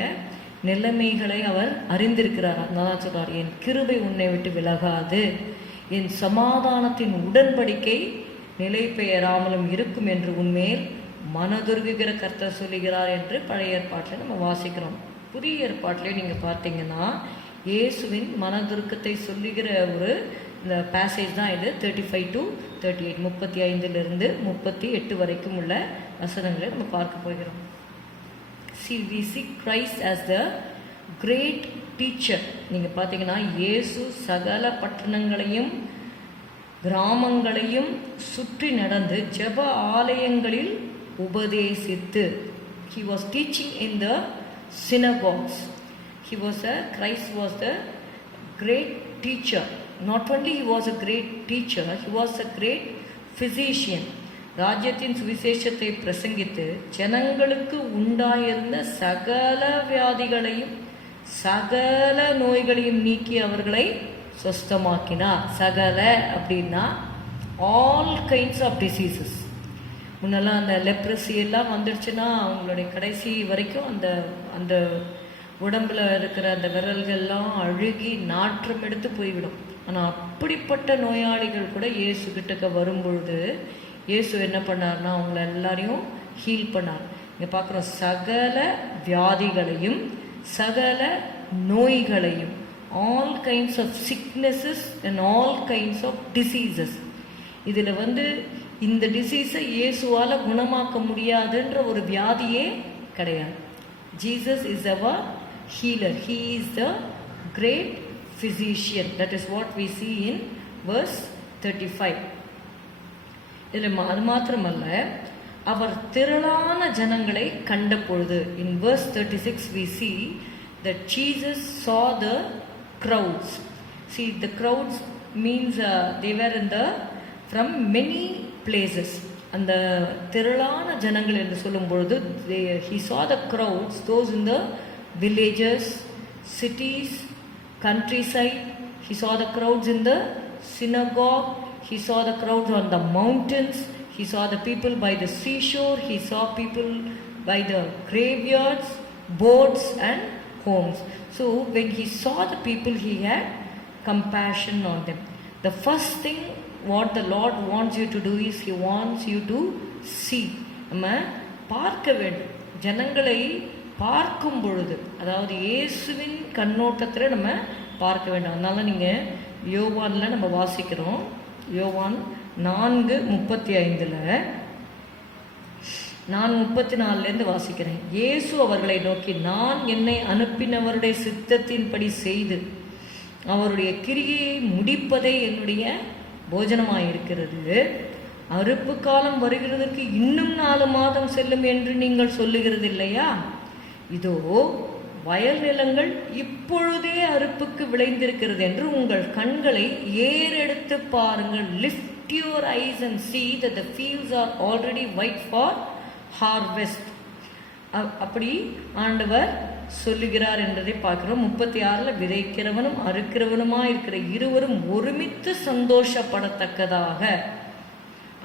நிலைமைகளை அவர் அறிந்திருக்கிறார். அதனால சொல்றார், என் கிருபை உன்னை விட்டு விலகாது, என் சமாதானத்தின் உடன்படிக்கை நிலை பெயராமலும் இருக்கும் என்று உன்மேல் மனதுருகுகிற கர்த்தர் சொல்லுகிறார் என்று பழைய ஏற்பாட்டில் நம்ம வாசிக்கிறோம். புதிய ஏற்பாட்டிலே நீங்கள் பார்த்தீங்கன்னா இயேசுவின் மனதுருக்கத்தை சொல்லுகிற ஒரு இந்த பேசேஜ் தான் இது. 35 to 38, 35 to 38 வரைக்கும் உள்ள வசனங்களை நம்ம பார்க்க போகிறோம். We see Christ as the great teacher. நீங்கள் பார்த்தீங்கன்னா இயேசு சகல பட்டணங்களையும் கிராமங்களையும் சுற்றி நடந்து ஜெப ஆலயங்களில் உபதேசித்து, he was teaching in the synagogues. Christ was the great teacher. Not only he was a great teacher, he was a great physician. ராஜ்யத்தின் சுவிசேஷத்தை பிரசங்கித்து ஜனங்களுக்கு உண்டாயிருந்த சகல வியாதிகளையும் சகல நோய்களையும் நீக்கி அவர்களை சொஸ்தமாக்கினார். சகல அப்படின்னா ஆல் கைண்ட்ஸ் ஆஃப் டிசீசஸ். முன்னெல்லாம் அந்த லெப்ரசி எல்லாம் வந்துடுச்சுன்னா அவங்களுடைய கடைசி வரைக்கும் அந்த உடம்புல இருக்கிற அந்த விரல்கள்லாம் அழுகி நாற்றம் எடுத்து போய்விடும். ஆனால் அப்படிப்பட்ட நோயாளிகள் கூட இயேசு கிட்டக்க வரும்பொழுது இயேசு என்ன பண்ணார்னா அவங்கள எல்லாரையும் ஹீல் பண்ணார். இங்கே பார்க்குறோம், சகல வியாதிகளையும் சகல நோய்களையும், all kinds of sicknesses and all kinds of diseases. இதில் இந்த டிசீஸை இயேசுவால் குணமாக்க முடியாதுன்ற ஒரு வியாதியே கிடையாது. Jesus is our healer. He is the great physician. That is what we see in verse 35. இதில் அது மாத்திரமல்ல, அவர் திரளான ஜனங்களை கண்ட பொழுது, in verse 36 we see that Jesus saw the crowds. See, the crowds means they were from many places. அந்த திரளான ஜனங்கள் என்று சொல்லும் பொழுது he saw the crowds, those in the villages, cities, countryside. He saw the crowds in the synagogue. He saw the crowds on the mountains. He saw the people by the seashore. He saw people by the graveyards, boats and homes. So when he saw the people, he had compassion on them. The first thing what the Lord wants you to do is he wants you to see. நம்ம பார்க்க வேண்டும். ஜனங்களை பார்க்கும் பொழுது, அதாவது இயேசுவின் கண்ணோட்டத்தில் நம்ம பார்க்க வேண்டும். அதனால நீங்கள் யோவானில் நம்ம வாசிக்கிறோம். யோவான் 4:35 நான் 34 வாசிக்கிறேன். இயேசு அவர்களை நோக்கி, நான் என்னை அனுப்பினவருடைய சித்தத்தின்படி செய்து அவருடைய கிரியையை முடிப்பதே என்னுடைய போஜனமாயிருக்கிறது. அறுப்பு காலம் வருகிறதற்கு இன்னும் 4 மாதம் செல்லும் என்று நீங்கள் சொல்லுகிறது இல்லையா? இதோ வயல் நிலங்கள் இப்பொழுதே அறுப்புக்கு விளைந்திருக்கிறது என்று உங்கள் கண்களை ஏறெடுத்து பாருங்கள். Lift your eyes and see that the fields are already white for harvest. அப்படி ஆண்டவர் சொல்லுகிறார் என்பதை பார்க்கிறோம். 36 விதைக்கிறவனும் அறுக்கிறவனுமா இருக்கிற இருவரும் ஒருமித்து சந்தோஷப்படத்தக்கதாக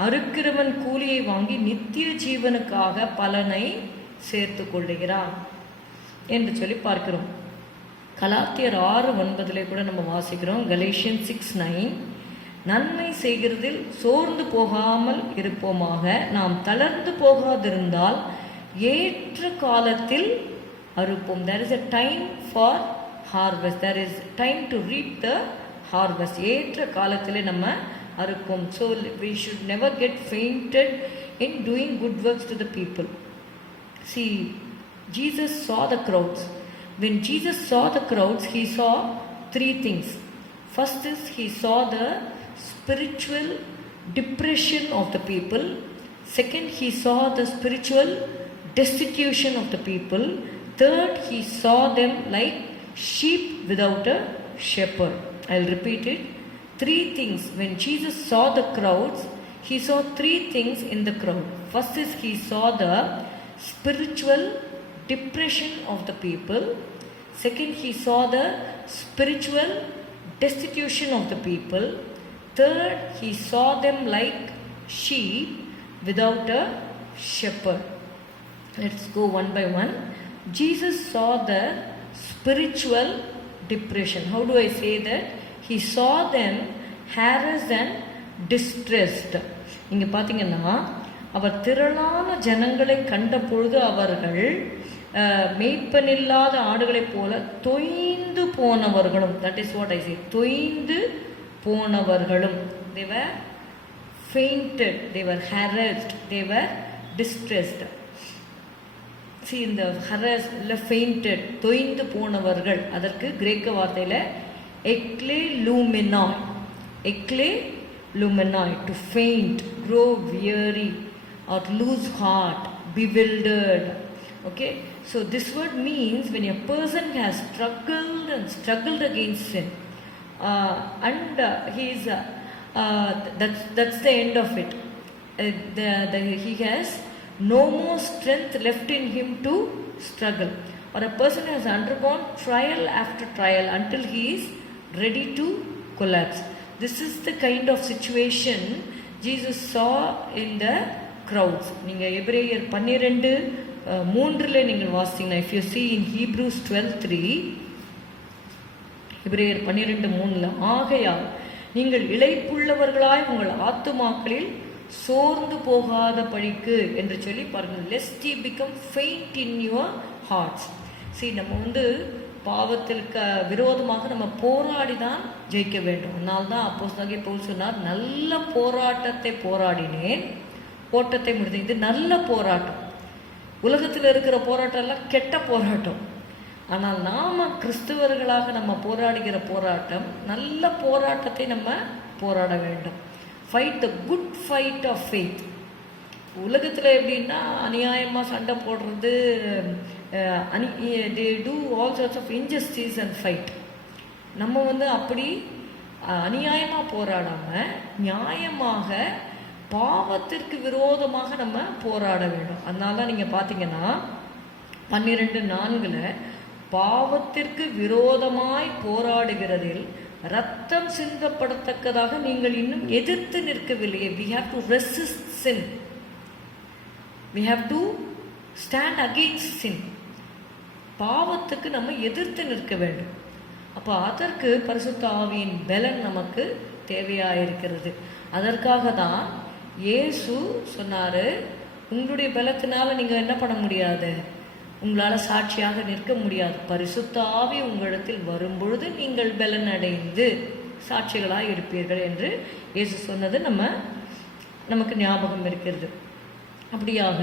அறுக்கிறவன் கூலியை வாங்கி நித்திய ஜீவனுக்காக பலனை சேர்த்து கொள்ளுகிறான் என்று சொல்லி பார்க்கிறோம். கலாத்தியர் 6:9 கூட நம்ம வாசிக்கிறோம். கலேஷியன்ஸ் 6:9 நன்மை செய்கிறதில் சோர்ந்து போகாமல் இருப்போமாக, நாம் தளர்ந்து போகாதிருந்தால் ஏற்ற காலத்தில் அறுப்போம். There is a time for harvest. There is time to reap the harvest. ஏற்ற காலத்திலே நம்ம அறுப்போம். So we should never get fainted in doing good works to the people. See, Jesus saw the crowds. When Jesus saw the crowds, he saw 3 things. First is he saw the spiritual depression of the people. Second, he saw the spiritual destitution of the people. Third, he saw them like sheep without a shepherd. I'll repeat it. 3 things. When Jesus saw the crowds, he saw 3 things in the crowd. First is he saw the spiritual depression of the people. Second, he saw the spiritual destitution of the people. Third, he saw them like sheep without a shepherd. Let's go one by one. Jesus saw the spiritual depression. How do I say that? He saw them harassed and distressed. இங்கே பார்த்தீங்கன்னா, அவர் திரளான ஜனங்களை கண்ட பொழுது அவர்கள் மேய்ப்பனில்லாத ஆடுகளைப் போல தொய்ந்து போனவர்களும், that is what I say, தொய்ந்து போனவர்களும், they were fainted, they were harassed, they were distressed. See, இந்த harassed இல்லை fainted, தொய்ந்து போனவர்கள், அதற்கு கிரேக்க வார்த்தையில் எக்லே லூமினாய், எக்லே லூமினாய், to faint, grow weary or lose heart, bewildered. Okay, so this word means when a person has struggled and struggled against sin, and he is that's the end of it. He has no more strength left in him to struggle, or a person has undergone trial after trial until he is ready to collapse. This is the kind of situation Jesus saw in the crowds. நீங்கள் எபிரேயர் 12:3 நீங்கள் வாசிங்கன்னா, if you see in Hebrews 12:3, எபிரேயர் 12:3, ஆகையால் நீங்கள் இளைப்புள்ளவர்களாய் உங்கள் ஆத்துமாக்களில் சோர்ந்து போகாத படிக்கு என்று சொல்லி பாருங்கள். lest ye become faint in your hearts. See, நம்ம பாவத்திற்கு விரோதமாக நம்ம போராடி தான் ஜெயிக்க வேண்டும். அதனால தான் அப்போஸ்தலனாகிய பவுல் சொன்னார், நல்ல போராட்டத்தை போராடினேன், ஓட்டத்தை முடித்தேன். இது நல்ல போராட்டம். உலகத்தில் இருக்கிற போராட்டம் எல்லாம் கெட்ட போராட்டம். ஆனால் நாம் கிறிஸ்தவர்களாக நம்ம போராடுகிற போராட்டம் நல்ல போராட்டத்தை நம்ம போராட வேண்டும். Fight the good fight of faith. உலகத்தில் எப்படின்னா அநியாயமாக சண்டை போடுறது, they do all sorts of injustice and fight. நம்ம அப்படி அநியாயமாக போராடாமல் நியாயமாக பாவத்திற்கு விரோதமாக நம்ம போராட வேண்டும். அதனால தான் நீங்கள் பார்த்தீங்கன்னா 12:4 பாவத்திற்கு விரோதமாய் போராடுகிறதில் ரத்தம் சிந்தப்படத்தக்கதாக நீங்கள் இன்னும் எதிர்த்து நிற்கவில்லையே. we have to resist sin, we have to stand against sin. பாவத்துக்கு நம்ம எதிர்த்து நிற்க வேண்டும். அப்போ அதற்கு பரிசுத்த ஆவியின் பலன் நமக்கு தேவையாயிருக்கிறது. அதற்காக தான் இயேசு சொன்னார், உங்களுடைய பலத்தினால நீங்கள் என்ன பண்ண முடியாது, உங்களால் சாட்சியாக நிற்க முடியாது. பரிசுத்த ஆவி உங்களிடத்தில் வரும்பொழுது நீங்கள் பலன் அடைந்து சாட்சிகளாக இருப்பீர்கள் என்று இயேசு சொன்னது நமக்கு ஞாபகம் இருக்கிறது. அப்படியாக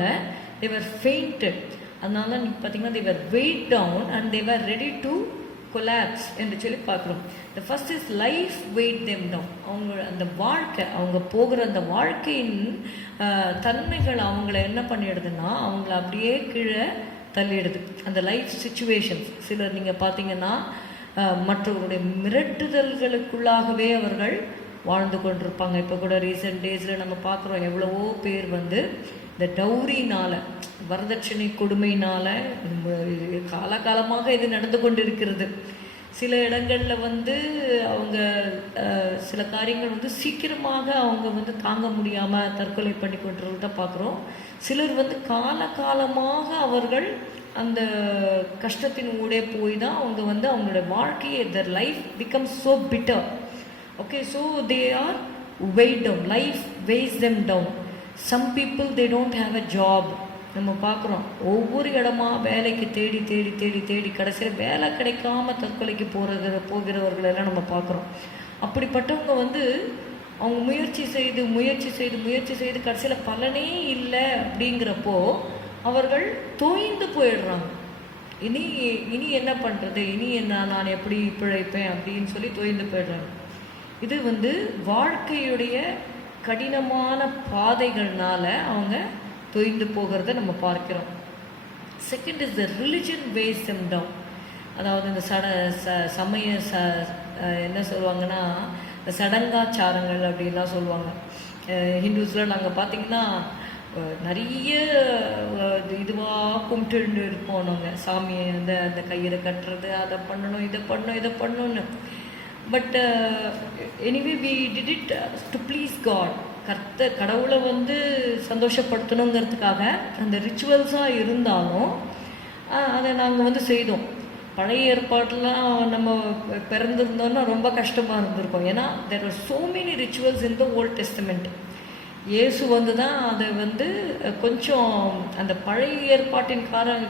they were fainted. அதனால நீங்கள் பார்த்தீங்கன்னா they were weighed down and they were ready to collapse என்று சொல்லி பார்க்குறோம். the first is life weighed them down. அவங்க அந்த வாழ்க்கை, அவங்க போகிற அந்த வாழ்க்கையின் தன்மைகள் அவங்கள என்ன பண்ணிடுதுன்னா அவங்கள அப்படியே கீழே தள்ளிடுது. அந்த லைஃப் சுச்சுவேஷன்ஸ், சிலர் நீங்கள் பார்த்தீங்கன்னா மற்றவர்களுடைய மிரட்டுதல்களுக்குள்ளாகவே அவர்கள் வாழ்ந்து கொண்டிருப்பாங்க. இப்போ கூட ரீசெண்ட் டேஸில் நம்ம பார்க்குறோம் எவ்வளவோ பேர் இந்த டௌரினால், வரதட்சணை கொடுமையினால் காலகாலமாக இது நடந்து கொண்டு இருக்கிறது. சில இடங்களில் அவங்க சில காரியங்கள் சீக்கிரமாக அவங்க தாங்க முடியாமல் தற்கொலை பண்ணி கொண்டிருக்கிறத பார்க்குறோம். சிலர் காலகாலமாக அவர்கள் அந்த கஷ்டத்தின் ஊடே போய் தான் அவங்க அவங்களோட வாழ்க்கையை their life becomes so bitter. Okay, so they are weighed down. Life weighs them down. Some people they don't have a job. நம்ம பார்க்குறோம் ஒவ்வொரு இடமா வேலைக்கு தேடி தேடி தேடி தேடி கடைசியில் வேலை கிடைக்காம தற்கொலைக்கு போகிறவர்களெல்லாம் நம்ம பார்க்குறோம். அப்படிப்பட்டவங்க அவங்க முயற்சி செய்து கடைசியில் பலனே இல்லை. அப்படிங்கிறப்போ அவர்கள் தோய்ந்து போயிடுறாங்க. இனி என்ன பண்ணுறது, இனி நான் எப்படி பிழைப்பேன் அப்படின்னு சொல்லி தோய்ந்து போயிடுறாங்க. இது வாழ்க்கையுடைய கடினமான பாதைகள்னால அவங்க தொய்ந்து போகிறத நம்ம பார்க்கிறோம். Second is the religion weighs them down. அதாவது இந்த சமய என்ன சொல்லுவாங்கன்னா இந்த சடங்காச்சாரங்கள் அப்படின்லாம் சொல்லுவாங்க. ஹிந்துஸில் நாங்கள் பார்த்திங்கன்னா நிறைய இதுவாக கும்பிட்டு இருப்போம். நாங்கள் சாமியை அந்த கயிறை கட்டுறது, அதை பண்ணணும், இதை பண்ணணும்னு. But anyway we did it to please God. கடவுளை சந்தோஷப்படுத்தணுங்கிறதுக்காக அந்த ரிச்சுவல்ஸாக இருந்தாலும் அதை நாங்கள் செய்தோம். பழைய ஏற்பாட்டெலாம் நம்ம பிறந்திருந்தோன்னா ரொம்ப கஷ்டமாக இருந்திருக்கோம். ஏன்னா there are so many rituals in the Old Testament. Yesu தான் அதை கொஞ்சம் அந்த பழைய ஏற்பாட்டின்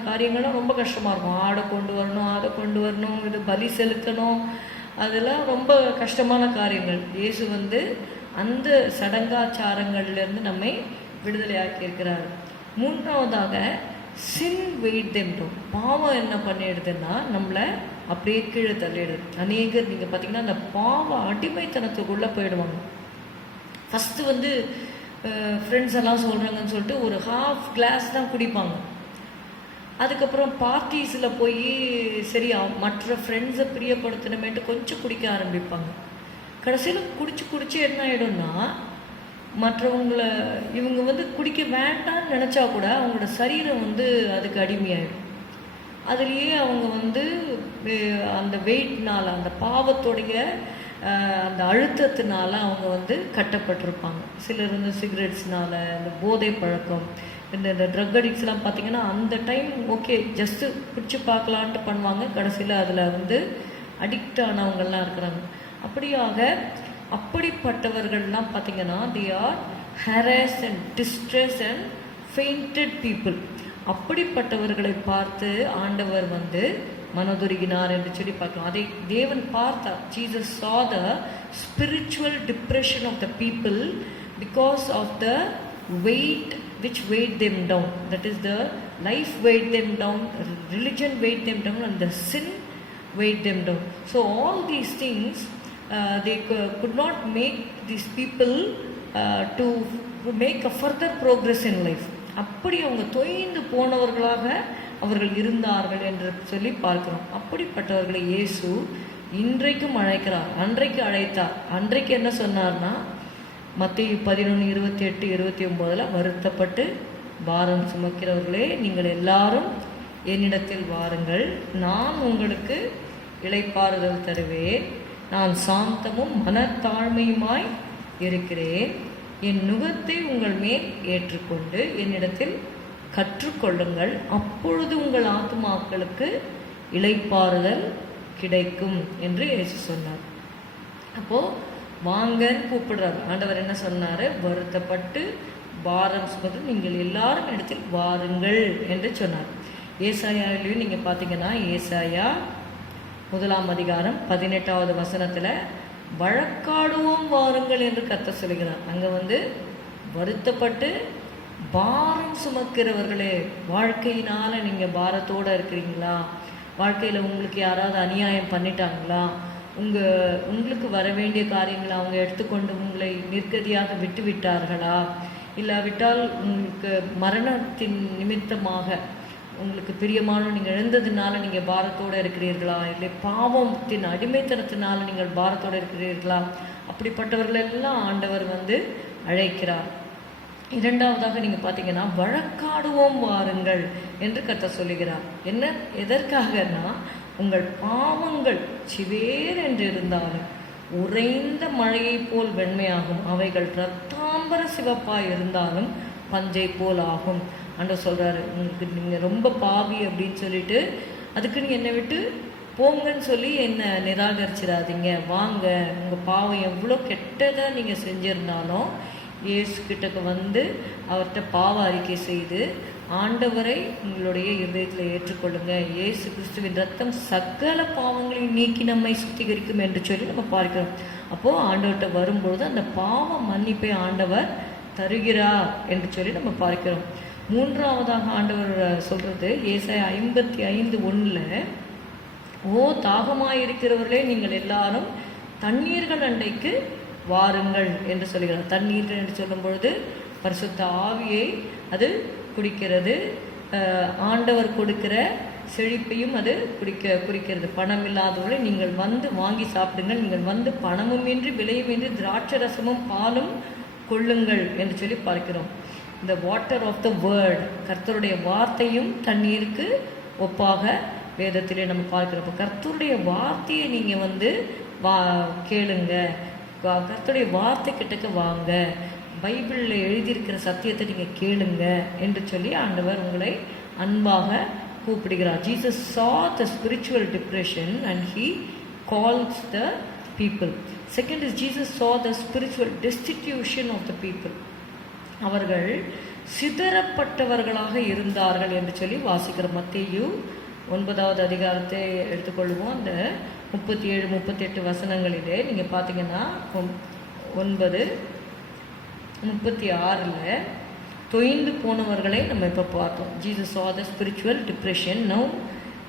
காரியங்கள்லாம் ரொம்ப கஷ்டமாக இருக்கும். ஆடை கொண்டு வரணும், அதை கொண்டு வரணும், இது பலி செலுத்தணும், அதெல்லாம் ரொம்ப கஷ்டமான காரியங்கள். இயேசு அந்த சடங்காச்சாரங்கள்லேருந்து நம்மை விடுதலை ஆக்கியிருக்கிறார். மூன்றாவதாக சின் வெயிட் தெம் டவுன். பாவம் என்ன பண்ணிடுதுன்னா நம்மளை அப்படியே கீழே தள்ளிடுது. அநேகர் நீங்கள் பார்த்தீங்கன்னா அந்த பாவ அடிமைத்தனத்துக்குள்ளே போயிடுவாங்க. ஃபஸ்ட்டு ஃப்ரெண்ட்ஸ் எல்லாம் சொல்கிறாங்கன்னு சொல்லிட்டு ஒரு ஹாஃப் கிளாஸ் தான் குடிப்பாங்க. அதுக்கப்புறம் பார்ட்டிஸில் போய் சரி மற்ற ஃப்ரெண்ட்ஸை பிரியப்படுத்தணுமேட்டு கொஞ்சம் குடிக்க ஆரம்பிப்பாங்க. கடைசியில் குடிச்சு என்ன ஆகிடும்னா மற்றவங்களை இவங்க குடிக்க வேண்டான்னு நினச்சா கூட அவங்களோட சரீரம் அதுக்கு அடிமையாயிடும். அதுலேயே அவங்க அந்த வெயிட்னால், அந்த பாவத்தோடைய அந்த அழுத்தத்தினால அவங்க கட்டப்பட்டிருப்பாங்க. சிலர் சிகரெட்ஸ்னால, இந்த போதை பழக்கம், இந்த ட்ரக் அடிக்ட்ஸ்லாம் பார்த்திங்கன்னா அந்த டைம் ஓகே ஜஸ்ட்டு பிடிச்சி பார்க்கலான்ட்டு பண்ணுவாங்க. கடைசியில் அதில் அடிக்ட் ஆனவங்கள்லாம் இருக்கிறாங்க. அப்படிப்பட்டவர்கள்லாம் பார்த்திங்கன்னா they are harassed and distressed and fainted people. அப்படிப்பட்டவர்களை பார்த்து ஆண்டவர் மனதுருகினார் என்று சொல்லி பார்க்கலாம். அதை தேவன் பார்த்தார். Jesus saw the spiritual depression of the people because of the weight which weighed them down. That is, the life weighed them down, religion weighed them down, and the sin weighed them down. So all these things they could not make these people to make a further progress in life. அப்படி அவங்க தொய்ந்து போனவர்களாக அவர்கள் இருந்தார்கள் என்று சொல்லி பார்க்கிறோம். அப்படிப்பட்டவர்களை இயேசு இன்றைக்கும் அழைக்கிறார். அன்றைக்கு அழைத்தார். அன்றைக்கு என்ன சொன்னார்னா மத்தேயு 11:28-29 வருத்தப்பட்டு பாரம் சுமக்கிறவர்களே நீங்கள் எல்லாரும் என்னிடத்தில் வாருங்கள், நான் உங்களுக்கு இளைப்பாறுதல் தருவேன், நான் சாந்தமும் மனத்தாழ்மையுமாய் இருக்கிறேன், என் நுகத்தை உங்கள் மேல் ஏற்றுக்கொண்டு என்னிடத்தில் கற்றுக்கொள்ளுங்கள், அப்பொழுது உங்கள் ஆத்துமாக்களுக்கு இளைப்பாறுதல் கிடைக்கும் என்று இயேசு சொன்னார். அப்போது வாங்கன்னு கூப்பிடுறாரு. ஆண்டவர் என்ன சொன்னார்? வருத்தப்பட்டு பாரம் சுமந்து நீங்கள் எல்லாரும் இடத்தில் வாருங்கள் என்று சொன்னார். ஏசாயாவிலையும் நீங்கள் பார்த்தீங்கன்னா ஏசாயா 1 அதிகாரம் 18வது வசனத்தில் வழக்காடுவோம் வாருங்கள் என்று கர்த்தர் சொல்கிறார். அங்கே வருத்தப்பட்டு பாரம் சுமக்கிறவர்களே, வாழ்க்கையினால் நீங்கள் பாரத்தோடு இருக்கிறீங்களா? வாழ்க்கையில் உங்களுக்கு யாராவது அநியாயம் பண்ணிட்டாங்களா? உங்களுக்கு வர வேண்டிய காரியங்களை அவங்க எடுத்துக்கொண்டு உங்களை நிர்கதியாக விட்டு விட்டார்களா? இல்லாவிட்டால் உங்களுக்கு மரணத்தின் நிமித்தமாக உங்களுக்கு பிரியமான நீங்கள் இழந்ததுனால நீங்கள் பாரத்தோடு இருக்கிறீர்களா? இல்லை பாவத்தின் அடிமைத்தனத்தினால நீங்கள் பாரத்தோடு இருக்கிறீர்களா? அப்படிப்பட்டவர்களெல்லாம் ஆண்டவர் அழைக்கிறார். இரண்டாவதாக நீங்கள் பார்த்தீங்கன்னா வழக்காடுவோம் வாருங்கள் என்று கர்த்தர் சொல்லுகிறார். எதற்காகனா, உங்கள் பாவங்கள் சிவேர் என்று இருந்தாலும் உறைந்த மழையை போல் வெண்மையாகும், அவைகள் இரத்தாம்பர சிவப்பாய் இருந்தாலும் பஞ்சை போல் ஆகும். ஆண்டவர் சொல்கிறாரு, உங்களுக்கு நீங்கள் ரொம்ப பாவி அப்படின்னு சொல்லிட்டு அதுக்குன்னு என்னை விட்டு போங்கன்னு சொல்லி என்னை நிராகரிச்சிடாதீங்க. வாங்க, உங்கள் பாவம் எவ்வளோ கெட்டதாக நீங்கள் செஞ்சுருந்தாலும் இயேசு கிட்டக்கு அவர்கிட்ட பாவ அறிக்கை செய்து ஆண்டவரை உங்களுடைய இருதயத்தில் ஏற்றுக்கொள்ளுங்க. இயேசு கிறிஸ்துவின் ரத்தம் சகல பாவங்களையும் நீக்கி நம்மை சுத்திகரிக்கும் என்று சொல்லி நம்ம பார்க்கிறோம். அப்போது ஆண்டவர்கிட்ட வரும்பொழுது அந்த பாவ மன்னிப்பை ஆண்டவர் தருகிறார் என்று சொல்லி நம்ம பார்க்கிறோம். மூன்றாவதாக ஆண்டவர் சொல்கிறது ஏசாயா 55:1, ஓ தாகமாயிருக்கிறவர்களே, நீங்கள் எல்லாரும் தண்ணீர்கள் அண்டைக்கு வாருங்கள் என்று சொல்கிறார். தண்ணீர்கள் என்று சொல்லும் பொழுது பரிசுத்த ஆவியை அது குடிக்கிறது. ஆண்டவர் கொடுக்கிற செழிப்பையும் அது குறிக்கிறது. பணம் இல்லாதவர்களை நீங்கள் வாங்கி சாப்பிடுங்கள், நீங்கள் பணமுமின்றி விலையுமின்றி திராட்சை ரசமும் பாலும் கொள்ளுங்கள் என்று சொல்லி பார்க்கிறோம். இந்த வாட்டர் ஆஃப் த வேர்ட், கர்த்தருடைய வார்த்தையும் தண்ணீருக்கு ஒப்பாக வேதத்திலே நம்ம பார்க்கிறோம். இப்போ கர்த்தருடைய வார்த்தையை நீங்கள் கேளுங்க, கர்த்தருடைய வார்த்தை கிட்டக்க வாங்க, பைபிளில் எழுதியிருக்கிற சத்தியத்தை நீங்கள் கேளுங்க என்று சொல்லி ஆண்டவர் உங்களை அன்பாக கூப்பிடுகிறார். Jesus saw the spiritual depression and he calls the people. Second is Jesus saw the spiritual destitution of the people. அவர்கள் சிதறப்பட்டவர்களாக இருந்தார்கள் என்று சொல்லி வாசிக்கிறோம். மத்தேயு 9வது அதிகாரத்தை எடுத்துக்கொள்வோம். அந்த 37-38 வசனங்களிலே நீங்கள் பார்த்தீங்கன்னா 9:36 தொய்ந்து போனவர்களை நம்ம இப்போ பார்த்தோம். Jesus saw the spiritual depression. Now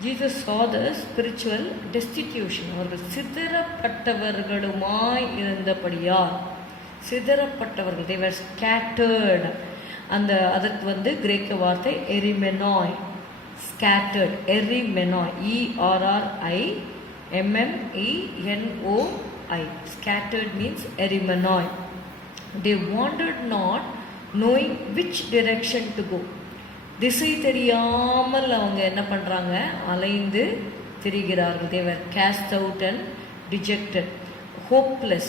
Jesus saw the spiritual destitution. அவர்கள் சிதறப்பட்டவர்களுமாய் இருந்தபடியால், சிதறப்பட்டவர்கள், they were scattered. அதற்கு கிரேக்க வார்த்தை எரிமெனாய், scattered, எரிமெனாய், ERRIMMENOI. Scattered means எரிமெனாய். They wandered not knowing which direction to go. திசை தெரியாமல் அவங்க என்ன பண்ணுறாங்க, அலைந்து திரிகிறார்கள். They were cast out and dejected, hopeless.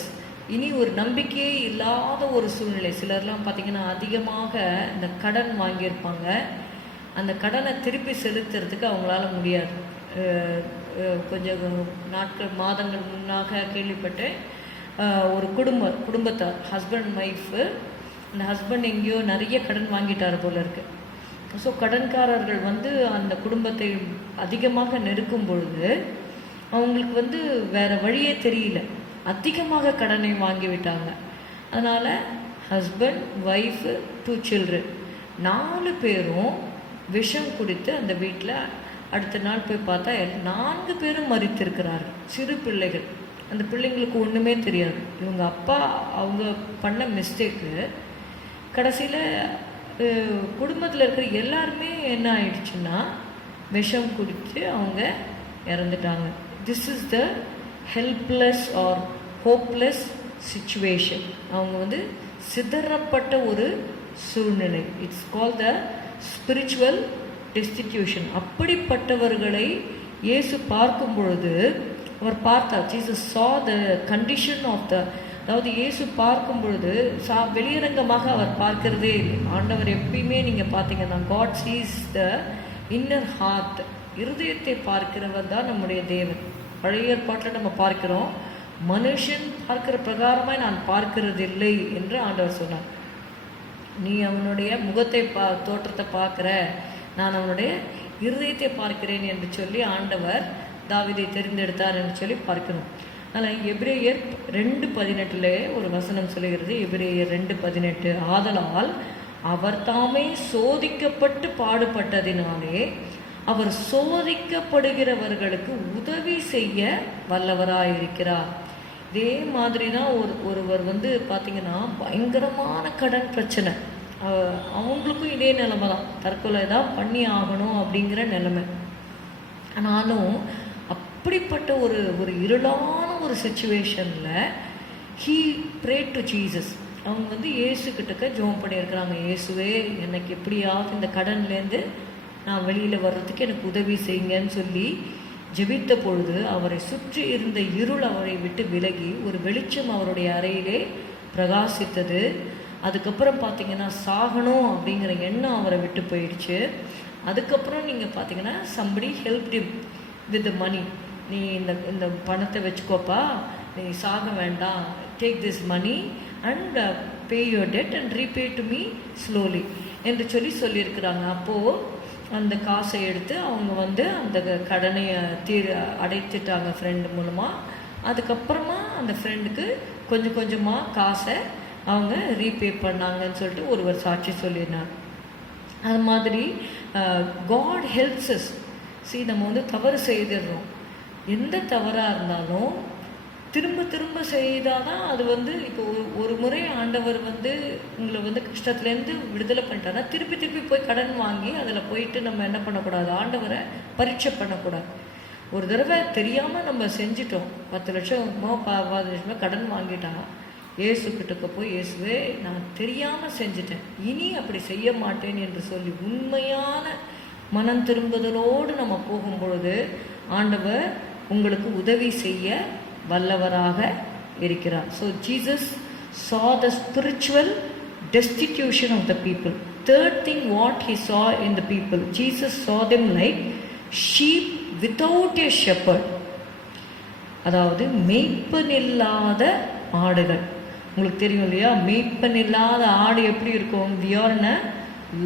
இனி ஒரு நம்பிக்கையே இல்லாத ஒரு சூழ்நிலை. சிலர்லாம் பார்த்திங்கன்னா அதிகமாக இந்த கடன் வாங்கியிருப்பாங்க, அந்த கடனை திருப்பி செலுத்துறதுக்கு அவங்களால முடியாது. கொஞ்சம் மாதங்கள் முன்னாக கேள்விப்பட்டேன், ஒரு குடும்பத்தார், ஹஸ்பண்ட் ஒய்ஃபு, அந்த ஹஸ்பண்ட் எங்கேயோ நிறைய கடன் வாங்கிட்டார் போல இருக்கு. ஸோ கடன்காரர்கள் அந்த குடும்பத்தை அதிகமாக நெருக்கும் பொழுது அவங்களுக்கு வேறு வழியே தெரியல, அதிகமாக கடனை வாங்கிவிட்டாங்க. அதனால் ஹஸ்பண்ட், ஒய்ஃபு, 2 children 4 பேரும் விஷம் குடித்து அந்த வீட்டில் அடுத்த நாள் போய் பார்த்தா 4 பேரும் மரித்திருக்கிறார்கள். சிறு பிள்ளைகள், அந்த பிள்ளைங்களுக்கு ஒன்றுமே தெரியாது. இவங்க அப்பா அவங்க பண்ண மிஸ்டேக்கு கடைசியில் குடும்பத்தில் இருக்கிற எல்லாருமே என்ன ஆயிடுச்சுன்னா விஷம் குடித்து அவங்க இறந்துட்டாங்க. This is the helpless or hopeless situation. அவங்க சிதறப்பட்ட ஒரு சூழ்நிலை. It's call the spiritual destitution. அப்படிப்பட்டவர்களை இயேசு பார்க்கும் பொழுது அவர் பார்த்தார். Jesus saw the condition of the, அதாவது இயேசு பார்க்கும் பொழுது வெளியரங்கமாக அவர் பார்க்கிறதே இல்லை. ஆண்டவர் எப்பயுமே நீங்கள் பார்த்தீங்கன்னா God sees the inner heart, இருதயத்தை பார்க்கிறவர் தான் நம்முடைய தேவன். பழைய ஏற்பாட்டில் நம்ம பார்க்கிறோம், மனுஷன் பார்க்கிற பிரகாரமாய் நான் பார்க்கிறதில்லை என்று ஆண்டவர் சொன்னார். நீ அவனுடைய முகத்தை தோற்றத்தை பார்க்குற, நான் அவனுடைய இருதயத்தை பார்க்கிறேன் என்று சொல்லி ஆண்டவர் தாவீதை தெரிந்தெடுத்தார் என்று சொல்லி பார்க்கணும். ஆனால் எபிரேயர் 2:18 ஒரு வசனம் சொல்லுகிறது. எபிரேயர் 2:18, ஆதலால் அவர் தாமே சோதிக்கப்பட்டு பாடுபட்டதினாலே அவர் சோதிக்கப்படுகிறவர்களுக்கு உதவி செய்ய வல்லவராயிருக்கிறார். இதே மாதிரி தான் ஒருவர் பார்த்திங்கன்னா பயங்கரமான கடன் பிரச்சனை, அவங்களுக்கும் இதே நிலைமை தான், தற்கொலை தான் பண்ணி ஆகணும் அப்படிங்கிற நிலைமை. ஆனாலும் அப்படிப்பட்ட ஒரு இருளான ஒரு சுச்சுவேஷனில் ஹீ ப்ரேட் டு ஜீசஸ். அவங்க இயேசு கிட்டக்க ஜெபம் பண்ணியிருக்கிறாங்க. இயேசுவே, எனக்கு எப்படியாவது இந்த கடன்லேருந்து நான் வெளியில் வர்றதுக்கு எனக்கு உதவி செய்யுங்கன்னு சொல்லி ஜெபித்த பொழுது அவரை சுற்றி இருந்த இருள் அவரை விட்டு விலகி ஒரு வெளிச்சம் அவருடைய அறையிலே பிரகாசித்தது. அதுக்கப்புறம் பார்த்திங்கன்னா சாகணும் அப்படிங்கிற எண்ணம் அவரை விட்டு போயிடுச்சு. அதுக்கப்புறம் நீங்கள் பார்த்தீங்கன்னா somebody helped him with the money. நீ இந்த பணத்தை வச்சுக்கோப்பா, நீ சாக வேண்டாம், take this money and pay your debt and repay to me slowly என்று சொல்லியிருக்கிறாங்க. அப்போது அந்த காசை எடுத்து அவங்க அந்த கடனை அடைத்துட்டாங்க ஃப்ரெண்டு மூலமாக. அதுக்கப்புறமா அந்த ஃப்ரெண்டுக்கு கொஞ்சம் கொஞ்சமாக காசை அவங்க ரீபே பண்ணாங்கன்னு சொல்லிட்டு ஒருவர் சாட்சி சொல்லியிருந்தாங்க. அது மாதிரி காட் ஹெல்ப்ஸ் அஸ். நம்ம தவறு செய்திடுறோம். எந்த தவறாக இருந்தாலும் திரும்ப திரும்ப செய்தால் தான் அது இப்போ ஒரு முறை ஆண்டவர் உங்களை கஷ்டத்துலேருந்து விடுதலை பண்ணிட்டாருன்னா திருப்பி திருப்பி போய் கடன் வாங்கி அதில் போயிட்டு நம்ம என்ன பண்ணக்கூடாது, ஆண்டவரை பரீட்சை பண்ணக்கூடாது. ஒரு தடவை தெரியாமல் நம்ம செஞ்சிட்டோம், 10 லட்சமோ 15 லட்சமோ கடன் வாங்கிட்டாங்க. இயேசு கிட்டக்க போய், இயேசுவே நான் தெரியாமல் செஞ்சிட்டேன், இனி அப்படி செய்ய மாட்டேன் என்று சொல்லி உண்மையான மனம் திரும்புதலோடு நம்ம போகும்பொழுது ஆண்டவர் உங்களுக்கு உதவி செய்ய வல்லவராக இருக்கிறார். So Jesus saw the spiritual destitution of the people. Third thing, what he saw in the people, Jesus saw them like sheep without a shepherd. அதாவது மேய்ப்பன் இல்லாத ஆடுகள். உங்களுக்கு தெரியும் இல்லையா, மேய்ப்பன் இல்லாத ஆடு எப்படி இருக்கும்? We are in a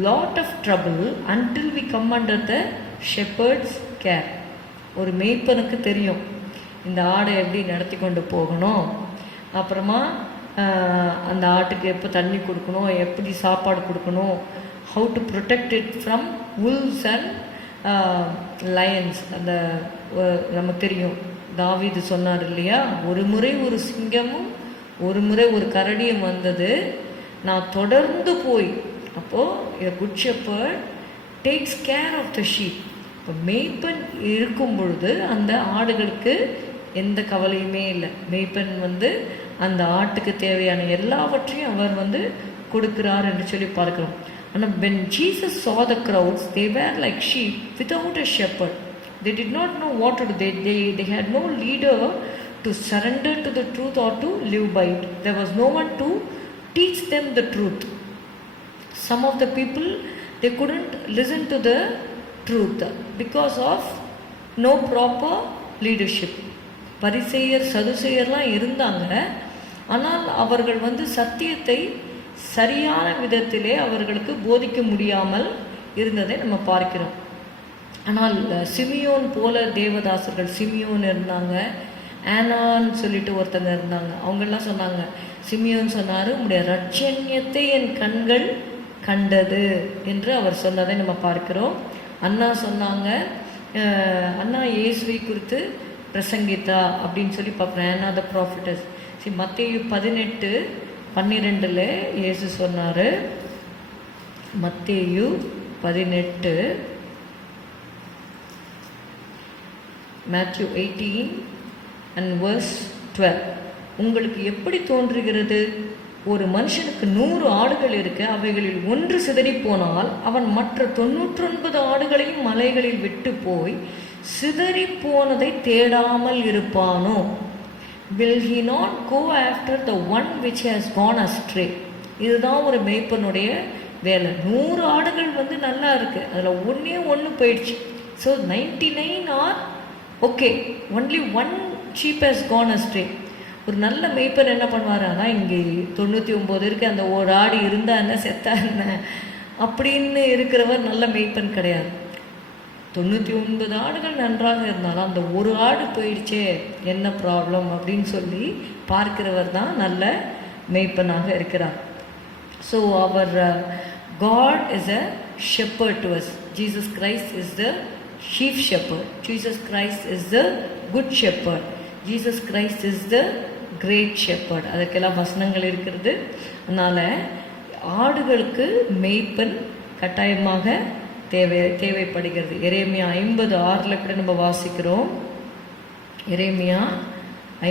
lot of trouble until we come under the shepherd's care. ஒரு மேய்ப்பனுக்கு தெரியும் இந்த ஆடை எப்படி நடத்தி கொண்டு போகணும், அப்புறமா அந்த ஆட்டுக்கு எப்போ தண்ணி கொடுக்கணும், எப்படி சாப்பாடு கொடுக்கணும், how to protect it from wolves and lions. அந்த நமக்கு தெரியும், தாவீது சொன்னார் இல்லையா, ஒரு முறை ஒரு சிங்கமும் ஒரு முறை ஒரு கரடியும் வந்தது, நான் தொடர்ந்து போய். அப்போது good shepherd takes care of the sheep. இப்போ மேய்ப்பன் இருக்கும் பொழுது அந்த ஆடுகளுக்கு எந்த கவலையுமே இல்லை. மேய்ப்பன் அந்த ஆட்டுக்கு தேவையான எல்லாவற்றையும் அவர் கொடுக்கிறார் என்று சொல்லி பார்க்கிறோம். ஆனால் when Jesus saw the crowds, they were like sheep without a shepherd. They did not know what to do. They had no leader to surrender to the truth or to live by it. There was no one to teach them the truth. Some of the people, they couldn't listen to the truth because of no proper leadership. பரிசேயர் சதுசேயர்லாம் இருந்தாங்க, ஆனால் அவர்கள் சத்தியத்தை சரியான விதத்திலே அவர்களுக்கு போதிக்க முடியாமல் இருந்ததை நம்ம பார்க்கிறோம். ஆனால் சிமியோன் போல தேவதாசர்கள், சிமியோன் இருந்தாங்க, ஆனான்னு சொல்லிட்டு ஒருத்தங்க இருந்தாங்க. அவங்கெல்லாம் சொன்னாங்க, சிமியோன் சொன்னார், உங்களுடைய ரட்சண்யத்தை என் கண்கள் கண்டது என்று அவர் சொன்னதை நம்ம பார்க்கிறோம். அண்ணா சொன்னாங்க, அண்ணா இயேசுவை குறித்து பிரசங்கித்தா அப்படின்னு சொல்லி பார்க்குறேன். ஆனா த ப்ராஃபிட்டஸ். மத்தேயு 18:12 இயேசு சொன்னார். மத்தேயு 18, Matthew 18 and verse 12. உங்களுக்கு எப்படி தோன்றுகிறது? ஒரு மனுஷனுக்கு 100 ஆடுகள் இருக்க அவைகளில் ஒன்று சிதறி போனால் அவன் மற்ற 99 ஆடுகளையும் மலைகளில் விட்டு போய் சிதறி போனதை தேடாமல் இருப்பானோ? Will he not go after the one which has gone astray? இதுதான் ஒரு மேய்ப்பனுடைய வேலை. 100 ஆடுகள் நல்லா இருக்கு, அதில் ஒன்று போயிடுச்சு. So 99 are okay, only one sheep has gone astray. ஒரு நல்ல மேய்ப்பன் என்ன பண்ணுவார்? ஆனால் இங்கே 99 இருக்குது, அந்த ஒரு ஆடு இருந்தா என்ன செத்தா என்ன அப்படின்னு இருக்கிறவர் நல்ல மேய்ப்பன் கிடையாது. 99 ஆடுகள் நன்றாக இருந்தாலும் அந்த ஒரு ஆடு போயிடுச்சே, என்ன ப்ராப்ளம் அப்படின்னு சொல்லி பார்க்கிறவர் தான் நல்ல மேய்ப்பனாக இருக்கிறார். ஸோ அவர் God is a shepherd to us. Jesus Christ is the chief shepherd. Jesus Christ is the good shepherd. Jesus Christ is the great shepherd. அதுக்கெல்லாம் வசனங்கள் இருக்கிறது. அதனால் ஆடுகளுக்கு மேய்ப்பன் கட்டாயமாக தேவைப்படுகிறது. எரேமியா 50:6 கூட நம்ம வாசிக்கிறோம். எரேமியா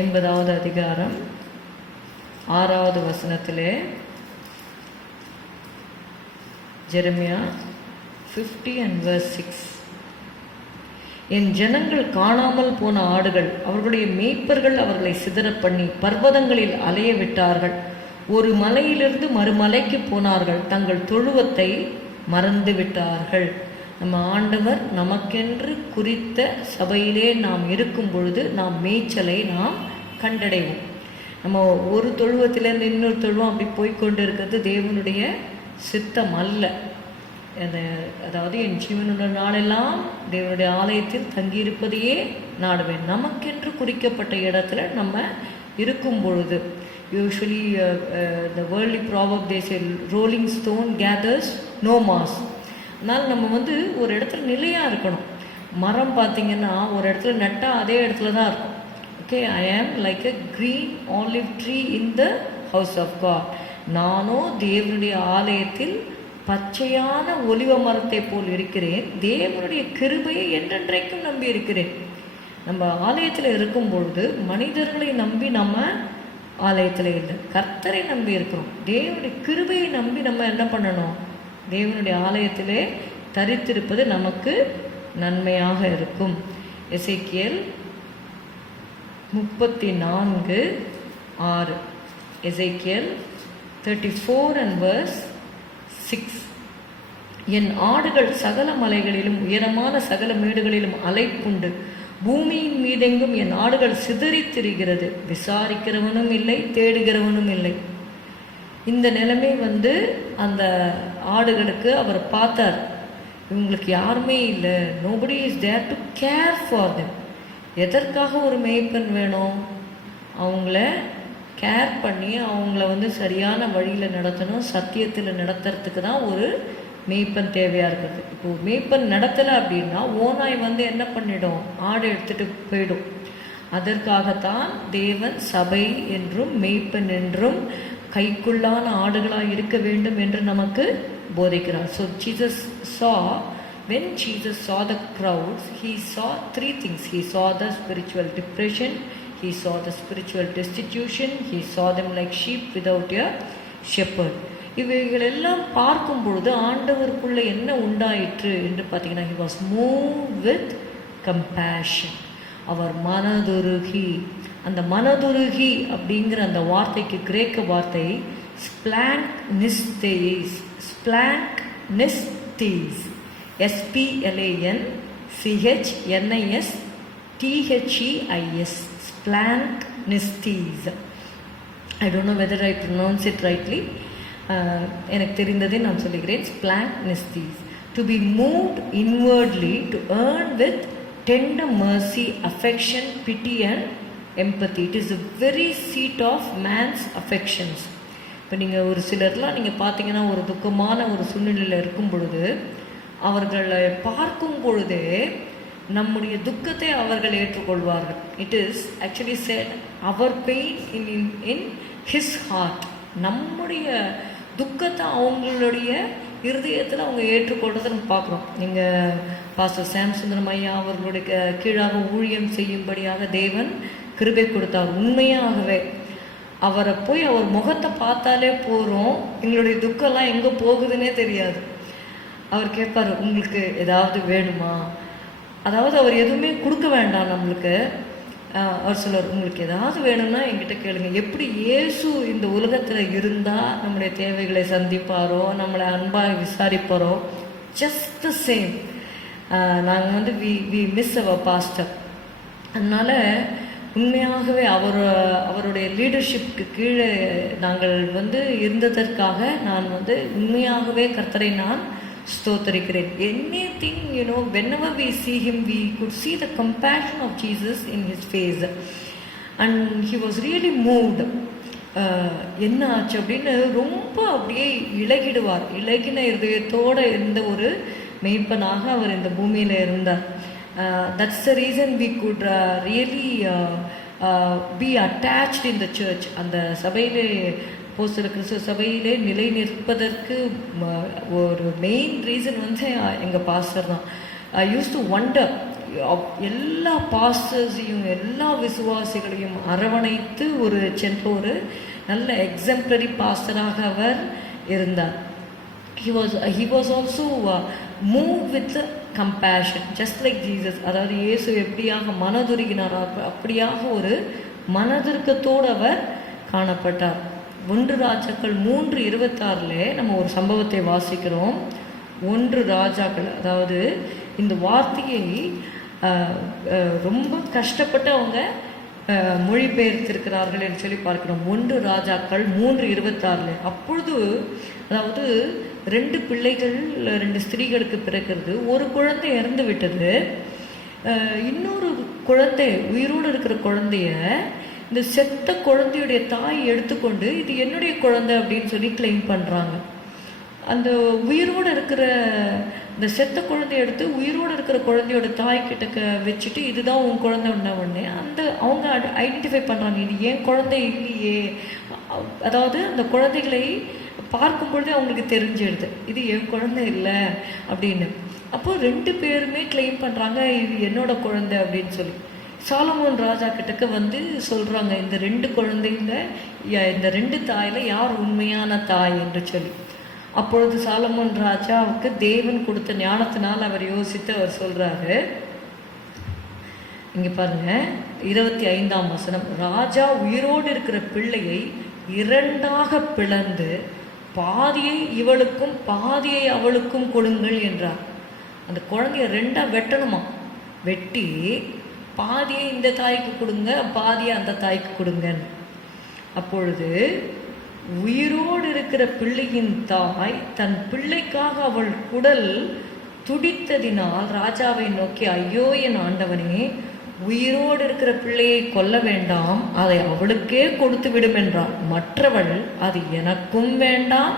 50வது அதிகாரம் 6வது வசனத்திலே, ஜெரமியா 50 and verse 6, என் ஜனங்கள் காணாமல் போன ஆடுகள், அவர்களுடைய மேய்ப்பர்கள் அவர்களை சிதற பண்ணி பர்வதங்களில் அலைய விட்டார்கள். ஒரு மலையிலிருந்து மறுமலைக்கு போனார்கள், தங்கள் தொழுவத்தை மறந்து விட்டார்கள். நம்ம ஆண்டவர் நமக்கென்று குறித்த சபையிலே நாம் இருக்கும் பொழுது நாம் மேய்ச்சலை நாம் கண்டடைவோம். நம்ம ஒரு தொழுவத்திலேருந்து இன்னொரு தொழுவம் அப்படி போய்கொண்டு இருக்கிறது தேவனுடைய சித்தம் அல்ல. அதாவது என் ஜீவனுள்ள நாளெல்லாம் தேவனுடைய ஆலயத்தில் தங்கியிருப்பதையே நாடுவேன். நமக்கென்று குறிக்கப்பட்ட இடத்துல நம்ம இருக்கும் பொழுது, usually the worldly proverb they say rolling stone gathers no moss. அதனால் நம்ம ஒரு இடத்துல நிலையாக இருக்கணும். மரம் பார்த்திங்கன்னா ஒரு இடத்துல நட்டால் அதே இடத்துல தான் இருக்கும். ஓகே, ஐ ஆம் like a green olive tree in the house of God. நானோ தேவனுடைய ஆலயத்தில் பச்சையான ஒலிவ மரத்தை போல் இருக்கிறேன். தேவனுடைய கிருபையை என்றென்றைக்கும் நம்பி இருக்கிறேன். நம்ம ஆலயத்தில் இருக்கும் பொழுது மனிதர்களை நம்பி நம்ம ஆலயத்தில் இல்லை, கர்த்தரை நம்பி இருக்கிறோம். தேவனுடைய கிருபையை நம்பி நம்ம என்ன பண்ணணும்? தேவனுடைய ஆலயத்திலே தரித்திருப்பது நமக்கு நன்மையாக இருக்கும். எசேக்கியேல் 34:6, எசேக்கியேல் 34 and verse 6, என் ஆடுகள் சகல மலைகளிலும் உயரமான சகல மேடுகளிலும் அலைப்புண்டு, பூமியின் மீதெங்கும் என் ஆடுகள் சிதறி திரிகிறது, விசாரிக்கிறவனும் இல்லை, தேடுகிறவனும் இல்லை. இந்த நிலைமை அந்த ஆடுகளுக்கு அவர் பார்த்தார். இவங்களுக்கு யாருமே இல்லை, nobody is there to care for them. எதற்காக ஒரு மேய்ப்பன் வேணும்? அவங்கள கேர் பண்ணி அவங்கள சரியான வழியில் நடத்தணும், சத்தியத்தில் நடத்துறதுக்கு தான் ஒரு மேய்ப்பன் தேவையாக இருக்குது. இப்போது மேய்ப்பன் நடத்தலை அப்படின்னா ஓனாய் என்ன பண்ணிடும்? ஆடு எடுத்துகிட்டு போயிடும். அதற்காகத்தான் தேவன் சபை என்றும் மேய்ப்பன் என்றும் கைக்குள்ளான ஆடுகளாக இருக்க வேண்டும் என்று நமக்கு போதிக்கிறார். So when Jesus saw the crowds, he saw 3 things. He saw the spiritual depression, he saw the spiritual destitution, he saw them like sheep without a shepherd. இவைகளெல்லாம் பார்க்கும் பொழுது ஆண்டவருக்குள்ள என்ன உண்டாயிற்று என்று பார்த்தீங்கன்னா, he was moved with compassion. அவர் மனதுருகி. அந்த மனதுருகி அப்படிங்கிற அந்த வார்த்தைக்கு கிரேக்க வார்த்தை ஸ்பிளாங்க்னிஸ்தேஸ், ஸ்பிளாங்க்னிஸ்தேஸ், SPLANCHNISTHEIS, ஸ்பிளாங்க்னிஸ்தேஸ். I don't know whether I pronounce it rightly. எனக்கு தெரிந்ததை நான் சொல்லுகிறேன். ஸ்பிளாங்க்னிஸ்தேஸ், to be moved inwardly, to earn with tender mercy, affection, pity and empathy. It is the very seat of man's affections. இப்போ நீங்கள் ஒரு சிலர்லாம் நீங்கள் பார்த்தீங்கன்னா ஒரு துக்கமான ஒரு சூழ்நிலையில் இருக்கும் பொழுது அவர்களை பார்க்கும் பொழுதே நம்முடைய துக்கத்தை அவர்கள் ஏற்றுக்கொள்வார்கள். It is actually said our pain in his heart. நம்முடைய துக்கத்தை அவங்களுடைய இருதயத்தில் அவங்க ஏற்றுக்கொள்றதை நம்ம பார்க்குறோம். நீங்கள் பாஸ்டர் சாம்சுந்தரம் ஐயா அவர்களுடைய கீழாக ஊழியம் செய்யும்படியாக தேவன் கிருபை கொடுத்தார். உண்மையாகவே அவரை போய் அவர் முகத்தை பார்த்தாலே போகிறோம், எங்களுடைய துக்கம்லாம் எங்கே போகுதுன்னே தெரியாது. அவர் கேட்பார், உங்களுக்கு ஏதாவது வேணுமா? அதாவது அவர் எதுவுமே கொடுக்க வேண்டாம் நம்மளுக்கு. அவர் சொல்லுவார், உங்களுக்கு ஏதாவது வேணும்னா என்கிட்ட கேளுங்க. எப்படி இயேசு இந்த உலகத்தில் இருந்தால் நம்முடைய தேவைகளை சந்திப்பாரோ, நம்மளை அன்பாக விசாரிப்பாரோ, ஜஸ்ட் த சேம் நாங்கள் வி மிஸ் அவர் பாஸ்டர். அதனால் உண்மையாகவே அவருடைய லீடர்ஷிப்க்கு கீழே நாங்கள் இருந்ததற்காக நான் உண்மையாகவே கர்த்தரை நான் ஸ்தோத்தரிக்கிறேன். Anything, whenever we see him, we could see the compassion of Jesus in his face. And he was really moved. என்ன ஆச்சு அப்படின்னு ரொம்ப அப்படியே இலகிடுவார். இலகின இதயத்தோடு இருந்த ஒரு மெய்ப்பனாக அவர் இந்த பூமியில் இருந்தார். That's the reason we could really be attached in the church. அந்த சபையிலே அப்போஸ்தலர் கிறிஸ்துவ சபையிலே நிலை நிற்பதற்கு ஒரு மெயின் ரீசன் வந்து எங்கள் பாஸ்டர் தான். ஐ யூஸ் டு வண்டர், எல்லா பாஸ்டர்ஸையும் எல்லா விசுவாசிகளையும் அரவணைத்து சென்ற ஒரு நல்ல எக்ஸாம்பிளரி பாஸ்டராக அவர் இருந்தார். He was also moved with compassion, just like Jesus. அதாவது இயேசு எப்படியாக மனதுருகினாரோ அப்படியாக ஒரு மனதிற்கத்தோடு அவர் காணப்பட்டார். 1 ராஜாக்கள் 3:26 நம்ம ஒரு சம்பவத்தை வாசிக்கிறோம். 1 ராஜாக்கள், அதாவது இந்த வார்த்தையை ரொம்ப கஷ்டப்பட்டு அவங்க மொழிபெயர்த்திருக்கிறார்கள் என்று சொல்லி பார்க்கிறோம். 1 ராஜாக்கள் 3:26. அப்பொழுது அதாவது 2 பிள்ளைகள் 2 ஸ்திரீகளுக்கு பிறக்கிறது. ஒரு குழந்தை இறந்து விட்டது. இன்னொரு குழந்தை, உயிரோடு இருக்கிற குழந்தைய இந்த செத்த குழந்தையுடைய தாய் எடுத்துக்கொண்டு இது என்னுடைய குழந்தை அப்படின்னு சொல்லி கிளைம் பண்ணுறாங்க. அந்த உயிரோடு இருக்கிற இந்த செத்த குழந்தைய எடுத்து உயிரோடு இருக்கிற குழந்தையோட தாய்கிட்ட வச்சுட்டு இதுதான் உன் குழந்தை உடனே அவங்க ஐடென்டிஃபை பண்ணுறாங்க, இது ஏன் குழந்தை இல்லையே. அதாவது அந்த குழந்தைகளை பார்க்கும் பொழுதே அவங்களுக்கு தெரிஞ்சிடுது இது என் குழந்தை இல்லை அப்படின்னு. அப்போது 2 பேருமே கிளைம் பண்ணுறாங்க இது என்னோட குழந்தை அப்படின்னு சொல்லி. சாலமோன் ராஜா கிட்டக்க வந்து சொல்கிறாங்க இந்த 2 குழந்தைங்க, இந்த 2 தாயில் யார் உண்மையான தாய் என்று சொல்லி. அப்பொழுது சாலமோன் ராஜாவுக்கு தேவன் கொடுத்த ஞானத்தினால் அவர் யோசித்து அவர் சொல்கிறாரு, இங்கே பாருங்க 25ஆம் வசனம், ராஜா உயிரோடு இருக்கிற பிள்ளையை 2ஆக பிளந்து பாதியை இவளுக்கும் பாதியை அவளுக்கும் கொடுங்கள் என்றார். அந்த குழந்தைய 2ஆ வெட்டணுமா, வெட்டி பாதியை இந்த தாய்க்கு கொடுங்க, பாதியை அந்த தாய்க்கு கொடுங்கன்னு. அப்பொழுது உயிரோடு இருக்கிற பிள்ளையின் தாய் தன் பிள்ளைக்காக அவள் குடல் துடித்ததினால் ராஜாவை நோக்கி, ஐயோ என் ஆண்டவனே, உயிரோடு இருக்கிற பிள்ளையை கொல்ல வேண்டாம், அதை அவளுக்கே கொடுத்து விடும் என்றாள். மற்றவள், அது எனக்கும் வேண்டாம்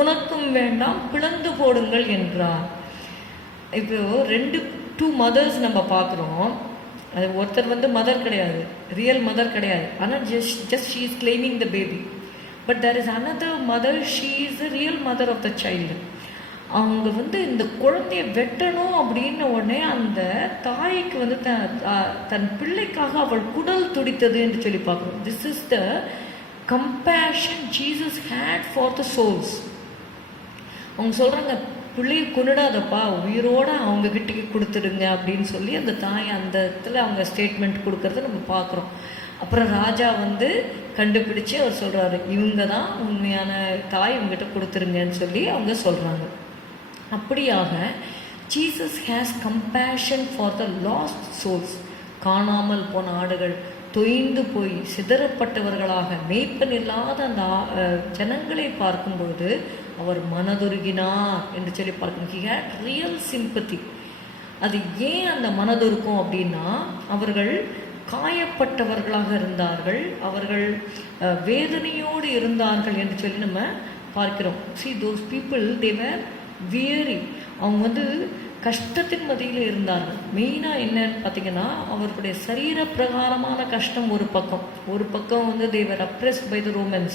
உனக்கும் வேண்டாம், பிளந்து போடுங்கள் என்றார். இப்போ 2 மதர்ஸ் நம்ம பார்க்குறோம். அது ஒருத்தர் வந்து மதர் கிடையாது, ரியல் மதர் கிடையாது, ஆனால் just she is claiming the baby. But there is another mother, she is the real mother of the child. அவங்க வந்து இந்த குழந்தைய வெட்டணும் அப்படின்ன உடனே அந்த தாய்க்கு வந்து தன் பிள்ளைக்காக அவள் குடல் துடித்தது என்று சொல்லி பார்க்குறோம். This is the compassion Jesus had for the souls. அவங்க சொல்கிறாங்க, பிள்ளையை கொண்டுடாதப்பா, உயிரோட அவங்க கிட்டே கொடுத்துடுங்க அப்படின்னு சொல்லி அந்த தாய் அந்த இடத்துல அவங்க ஸ்டேட்மெண்ட் கொடுக்கறத நம்ம பார்க்குறோம். அப்புறம் ராஜா வந்து கண்டுபிடிச்சு அவர் சொல்கிறாரு, இவங்க தான் உண்மையான தாய், இவங்ககிட்ட கொடுத்துருங்கன்னு சொல்லி அவங்க சொல்கிறாங்க. அப்படியாக Jesus has compassion for the lost souls. காணாமல் போன ஆடுகள், தொய்ந்து போய் சிதறப்பட்டவர்களாக மேய்ப்பன் இல்லாத அந்த ஜனங்களை பார்க்கும் பொழுது அவர் மனதுருகினார் என்று சொல்லி பார்க்கணும். He had real sympathy. அது ஏன் அந்த மனதுருக்கும் அப்படின்னா, அவர்கள் காயப்பட்டவர்களாக இருந்தார்கள், அவர்கள் வேதனையோடு இருந்தார்கள் என்று சொல்லி நம்ம பார்க்கிறோம். See, those people, they were weary. அவங்க வந்து கஷ்டத்தின் மத்தியில் இருந்தார்கள். மெயினாக என்னன்னு பார்த்தீங்கன்னா, அவர்களுடைய சரீர பிரகாரமான கஷ்டம் ஒரு பக்கம் வந்து they were oppressed by the Romans.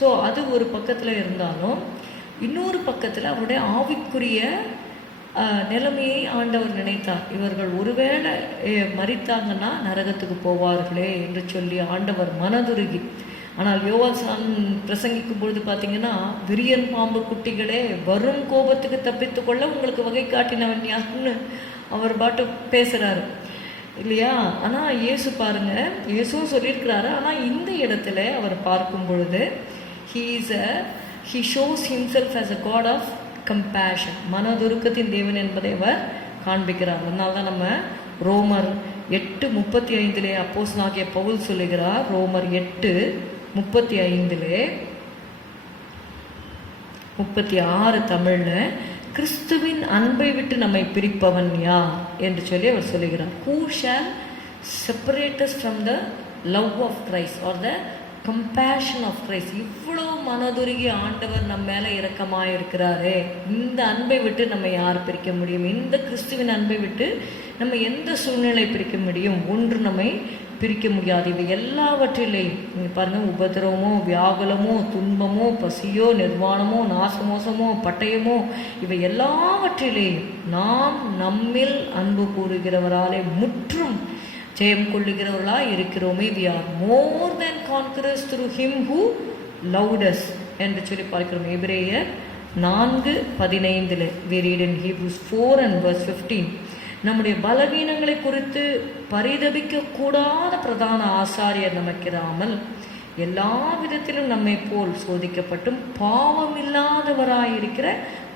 So அது ஒரு பக்கத்தில் இருந்தாலும், இன்னொரு பக்கத்தில் அவருடைய ஆவிக்குரிய நிலைமையை ஆண்டவர் நினைத்தார். இவர்கள் ஒருவேளை மரித்தாங்கன்னா நரகத்துக்கு போவார்களே என்று சொல்லி ஆண்டவர் மனதுருகி. ஆனால் யோவான் பிரசங்கிக்கும் பொழுது பார்த்தீங்கன்னா, விரியன் பாம்பு குட்டிகளே, வரும் கோபத்துக்கு தப்பித்து கொள்ள உங்களுக்கு வகை காட்டினவன் யாருன்னு அவர் பாட்டு பேசுகிறாரு இல்லையா. ஆனால் இயேசு பாருங்க, இயேசுவும் சொல்லியிருக்கிறாரு. ஆனால் இந்த இடத்துல அவர் பார்க்கும் பொழுது he shows himself as a God of compassion. மனதுருக்கத்தின் தேவன் என்பதை அவர் காண்பிக்கிறார். அதனால தான் நம்ம ரோமர் 8:35 அப்போஸ்தலனாகிய பவுல் சொல்லுகிறார். ரோமர் 8:35 36 தமிழில், கிறிஸ்துவின் அன்பை விட்டு நம்மை பிரிப்பவன் யார் என்று சொல்லி அவர் சொல்லுகிறார். Who shall separate us from the love of Christ or the compassion of Christ? இவ்வளோ மனதுருகி ஆண்டவர் நம்ம மேலே இரக்கமாக இருக்கிறாரே, இந்த அன்பை விட்டு நம்ம யார் பிரிக்க முடியும்? இந்த கிறிஸ்துவின் அன்பை விட்டு நம்ம எந்த சூழ்நிலை பிரிக்க முடியும்? ஒன்று நம்மை பிரிக்க முடியாது. இவை எல்லாவற்றிலையும் நீங்கள் பாருங்கள், உபத்திரவமோ, வியாகுலமோ, துன்பமோ, பசியோ, நிர்வாணமோ, நாசமோசமோ, பட்டயமோ, இவை எல்லாவற்றிலேயும் நாம் நம்மில் அன்பு கூறுகிறவராலே முற்றும் ஜெயம் கொள்ளுகிறவர்களாக இருக்கிறோமே. we are more than conquerors through him who loved us என்று சொல்லி பார்க்கிறோம். எபிரேயர் 4:15 we read in Hebrews 4 and verse 15. நம்முடைய பலவீனங்களை குறித்து பரிதபிக்க கூடாத பிரதான ஆசாரியர் நமக்கிராமல் எல்லா விதத்திலும் நம்மை போல் சோதிக்கப்பட்டும் பாவமில்லாதவராயிருக்கிற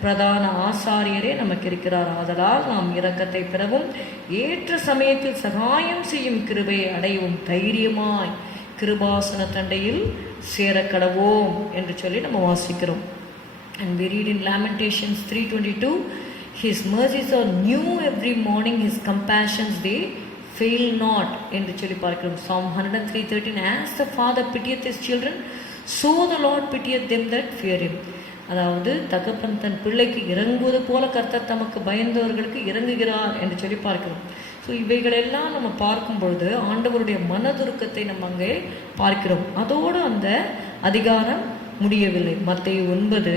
பிரதான ஆசாரியரே நமக்கு இருக்கிறார். ஆதலால் நாம் இரக்கத்தை பெறவும் ஏற்ற சமயத்தில் சகாயம் செய்யும் கிருபையை அடையவும் தைரியமாய் கிருபாசன தண்டையில் சேரக்கடவோம் என்று சொல்லி நம்ம வாசிக்கிறோம். And we read in Lamentations 3:22, His mercies are new every morning, His compassions they fail not என்று சொல்லி பார்க்கிறோம். Psalm 103:13, As the Father pitieth His children, so the Lord pitieth them that fear Him. அதாவது தகப்பன் தன் பிள்ளைக்கு இறங்குவது போல கர்த்தர் தமக்கு பயந்தவர்களுக்கு இறங்குகிறார் என்று சொல்லி பார்க்கிறோம். ஸோ இவைகளெல்லாம் நம்ம பார்க்கும் பொழுது ஆண்டவருடைய மனதுருக்கத்தை நம்ம அங்கே பார்க்கிறோம். அதோடு அந்த அதிகாரம் முடியவில்லை. மத்தேயு 9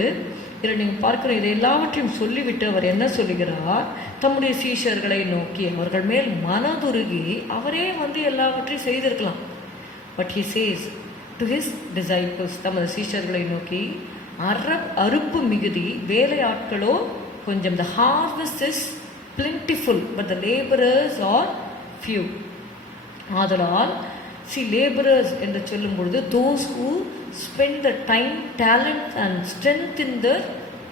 இதில் நீங்கள் பார்க்கிற இதை எல்லாவற்றையும் சொல்லிவிட்டு அவர் என்ன சொல்லுகிறார்? தம்முடைய சீஷர்களை நோக்கி அவர்கள் மேல் மனதுருகி அவரே எல்லாவற்றையும் செய்திருக்கலாம். But he says to his disciples, தமது சீஷர்களை நோக்கி, அறுப்பு மிகுதி, வேலை ஆட்களோ கொஞ்சம். the harvest is plentiful but the laborers are few. ஆதலால் laborers என்று சொல்லும் பொழுது those who spend the time, talent and strength in the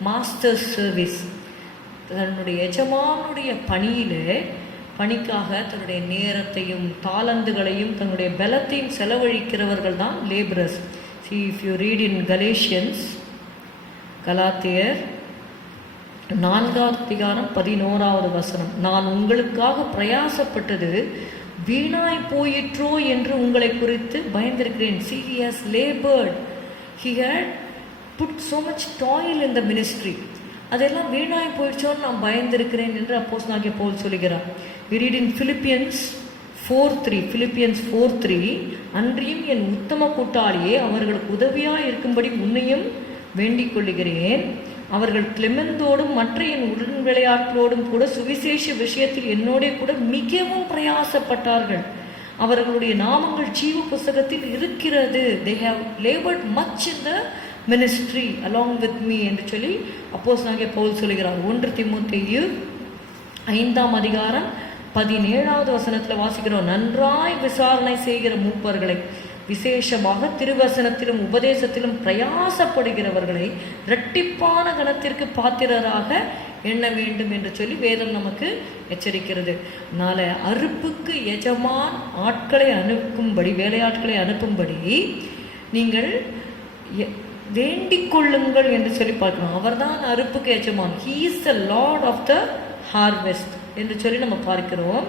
master's service. தன்னுடைய எஜமானுடைய பணிக்காக தன்னுடைய நேரத்தையும் தாளந்துகளையும் தன்னுடைய பலத்தையும் செலவழிக்கிறவர்கள் தான் laborers. See, if you read in Galatians, கலாத்தியர் 4:11, நான் உங்களுக்காக பிரயாசப்பட்டது வீணாய் போயிற்றோ என்று உங்களை குறித்து பயந்திருக்கிறேன். See, he has labored, he had put so much toil in the ministry. அதெல்லாம் வீணாய் போயிடுச்சோன்னு நான் பயந்திருக்கிறேன் என்று அப்போஸ்தலனாகிய பவுல் சொல்கிறார். We read in Philippians 4:3, அன்றியும் என் உத்தம கூட்டாளியே, அவர்களுக்கு உதவியாய் இருக்கும்படி உன்னையும் வேண்டிக் கொள்ளுகிறேன். அவர்கள் கிளெமெந்தோடும் மற்ற என் உடன் விளையாட்டோடும் கூட சுவிசேஷ விஷயத்தில் என்னோட கூட மிகவும் பிரயாசப்பட்டார்கள். அவர்களுடைய நாமங்கள் ஜீவ புஸ்தகத்தில் இருக்கிறது. They have labored much in the ministry along with me என்று சொல்லி அப்போஸ்தலனாகிய பவுல் சொல்கிறார். 1 தீமோத்தேயு 5:17 வாசிக்கிறோம். நன்றாய் விசாரணை செய்கிற மூப்பர்களை, விசேஷமாக திருவசனத்திலும் உபதேசத்திலும் பிரயாசப்படுகிறவர்களை இரட்டிப்பான கணத்திற்கு பாத்திரராக எண்ண வேண்டும் என்று சொல்லி வேதம் நமக்கு எச்சரிக்கிறது. அதனால அறுப்புக்கு எஜமான் ஆட்களை அனுப்பும்படி, வேலையாட்களை அனுப்பும்படி நீங்கள் வேண்டிக் கொள்ளுங்கள் என்று சொல்லி பார்க்கணும். அவர்தான் அறுப்புக்கு எஜமான். He is the Lord of the harvest என்று சொல்லி நம்ம பார்க்கிறோம்.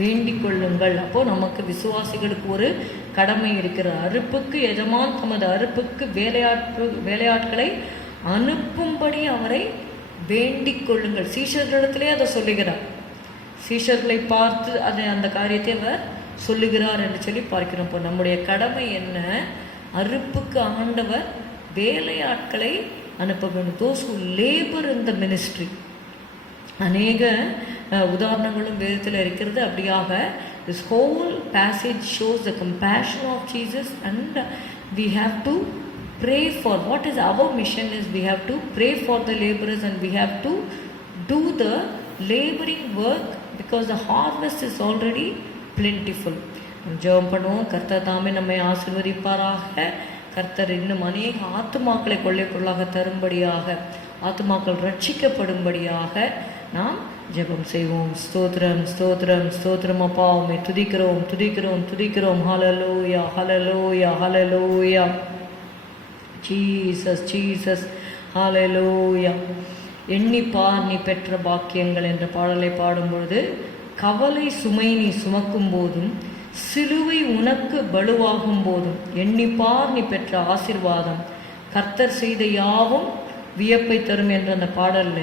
வேண்டிக் கொள்ளுங்கள். அப்போ நமக்கு விசுவாசிகளுக்கு ஒரு கடமை இருக்கிற. அறுப்புக்கு எஜமான் தமது அறுப்புக்கு வேலையாட்களை அனுப்பும்படி அவரை வேண்டிக் கொள்ளுங்கள். சீஷர்களிடத்திலே அதை சொல்லுகிறார். சீஷர்களை பார்த்து அந்த காரியத்தை அவர் சொல்லுகிறார் என்று சொல்லி பார்க்கிறோம். இப்போ நம்முடைய கடமை என்ன? அறுப்புக்கு ஆண்டவர் வேலையாட்களை அனுப்ப வேண்டும். those who labor in the ministry. அநேக உதாரணங்களும் வேதத்தில் இருக்கிறது. அப்படியாக this whole passage shows the compassion of Jesus, and we have to pray for what is our mission is we have to pray for the laborers, and we have to do the laboring work because the harvest is already plentiful. ஜெபம் பண்ணுவோம். கர்த்தர் தாமே நம்மை ஆசீர்வதிப்பாராக. கர்த்தர் இன்னும் அநேக ஆத்துமாக்களை கொள்ளை பொருளாக தரும்படியாக, ஆத்துமாக்கள் ரட்சிக்கப்படும்படியாக நாம் ஜெபம் செய்வோம். ஸ்தோத்திரம் ஸ்தோத்திரம் ஸ்தோத்திரம் அப்பா, உம்மை துதிக்கிறோம் துதிக்கிறோம் துதிக்கிறோம். ஹல்லேலூயா ஹல்லேலூயா ஹல்லேலூயா. ஜீசஸ் ஜீசஸ் ஹல்லேலூயா. எண்ணிப்பார் நீ பெற்ற பாக்கியங்கள் என்ற பாடலை பாடும்பொழுது, கவலை சுமை நீ சுமக்கும் போதும், சிலுவை உனக்கு பலுவாகும் போதும், எண்ணிப்பார் நீ பெற்ற ஆசீர்வாதம், கர்த்தர் செய்த யாவும் வியப்பை தரும் என்ற அந்த பாடல்ல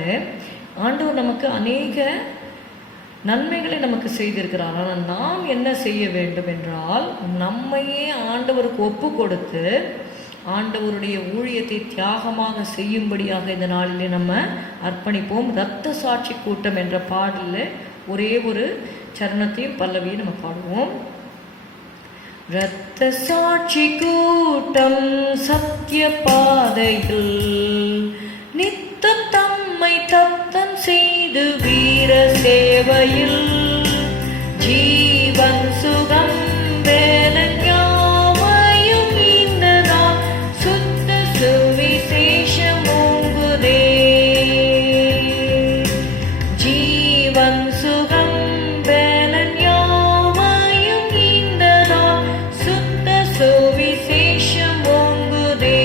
ஆண்டவர் நமக்கு அநேக நன்மைகளை நமக்கு செய்திருக்கிறார். ஆனால் நாம் என்ன செய்ய வேண்டும் என்றால், நம்மையே ஆண்டவருக்கு ஒப்பு கொடுத்து ஆண்டவருடைய ஊழியத்தை தியாகமாக செய்யும்படியாக இந்த நாளிலே நம்ம அர்ப்பணிப்போம். இரத்த சாட்சி கூட்டம் என்ற பாடலில் ஒரே ஒரு சரணத்தையும் பல்லவியும் நம்ம பாடுவோம். இரத்த சாட்சி கூட்டம் சத்திய பாதையில் நித்த தம்மை தத்தம் செய்து வீர சேவையில் ஜீவன் சுகம் வேலன் யாவையும் ஈந்ததா சுத்த சுவிசேஷம் ஓங்குதே. ஜீவன் சுகம் வேலன் யாவையும் ஈந்ததா சுத்த சுவிசேஷம் ஓங்குதே.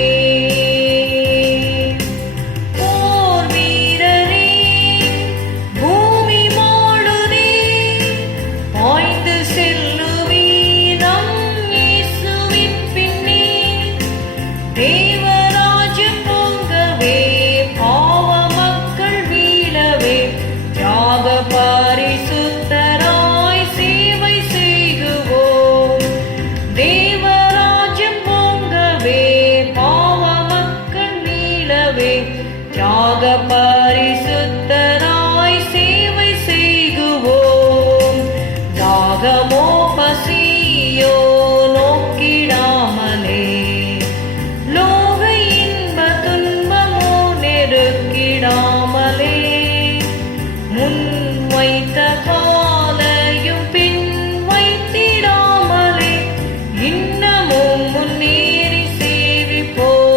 தியாக பரிசுத்தராய் சேவை செய்குவோம். தாகமோ பசியோ நோக்கிடாமலே, லோக இன்ப துன்பமோ நெருக்கிடாமலே, முன் வைத்த காலையும் பின் வைத்திடாமலே, இன்னமும் முன்னேறி சேவிப்போம்.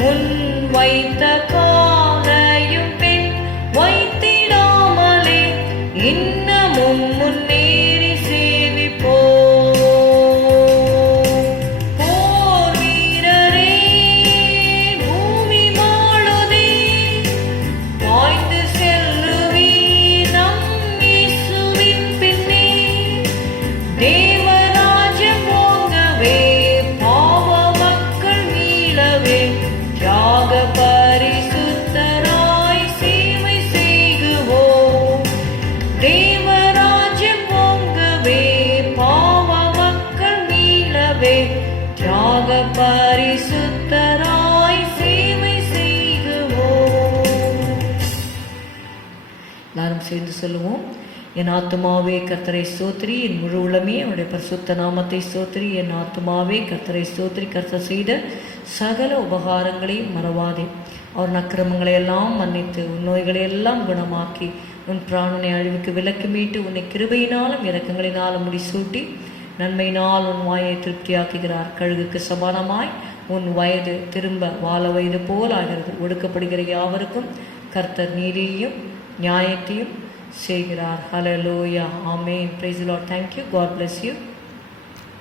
முன் வைத்த காலையும் பின் வைத்திடாமலே, இன்னமும் முன்னேறி சேவிப்போம். போர் வீரரே பூமி மாளுதே, பாய்ந்து செல்லுவீர் நம் இயேசுவின் பின்னே. தேவராஜ்யம் ஓங்கவே, பாவ மக்கள் மீளவே, தியாக பரிசுத்தராய் சேவை செய்குவோம். தேவராஜ்யம் ஓங்கவே, பாவ மக்கள் மீளவே, தியாக பரிசுத்தராய் சேவை செய்குவோம். எல்லாரும் சேர்ந்து சொல்லுவோம். என் ஆத்துமாவே கர்த்தரை ஸ்தோத்திரி, என் முழு உள்ளமே அவருடைய பரிசுத்த நாமத்தை ஸ்தோத்திரி. என் ஆத்துமாவே கர்த்தரை ஸ்தோத்திரி. கர்த்தர் செய்த சகல உபகாரங்களையும் மறவாதே. அவர் அக்கிரமங்களை எல்லாம் மன்னித்து உன் நோய்களை எல்லாம் குணமாக்கி உன் பிராணனை அழிவுக்கு விலக்கி மீட்டு உன்னை கிருபையினாலும் இரக்கங்களினாலும் முடிசூட்டி நன்மையினால் உன் வாயை திருப்தியாக்குகிறார். கழுகுக்கு சமானமாய் உன் வயது திரும்ப வாழ வயது போல் ஆகிறது. ஒடுக்கப்படுகிற யாவருக்கும் கர்த்தர் நீதியையும் நியாயத்தையும் செய்கிறார். Hallelujah, amen. Praise the Lord. Thank you. God bless you.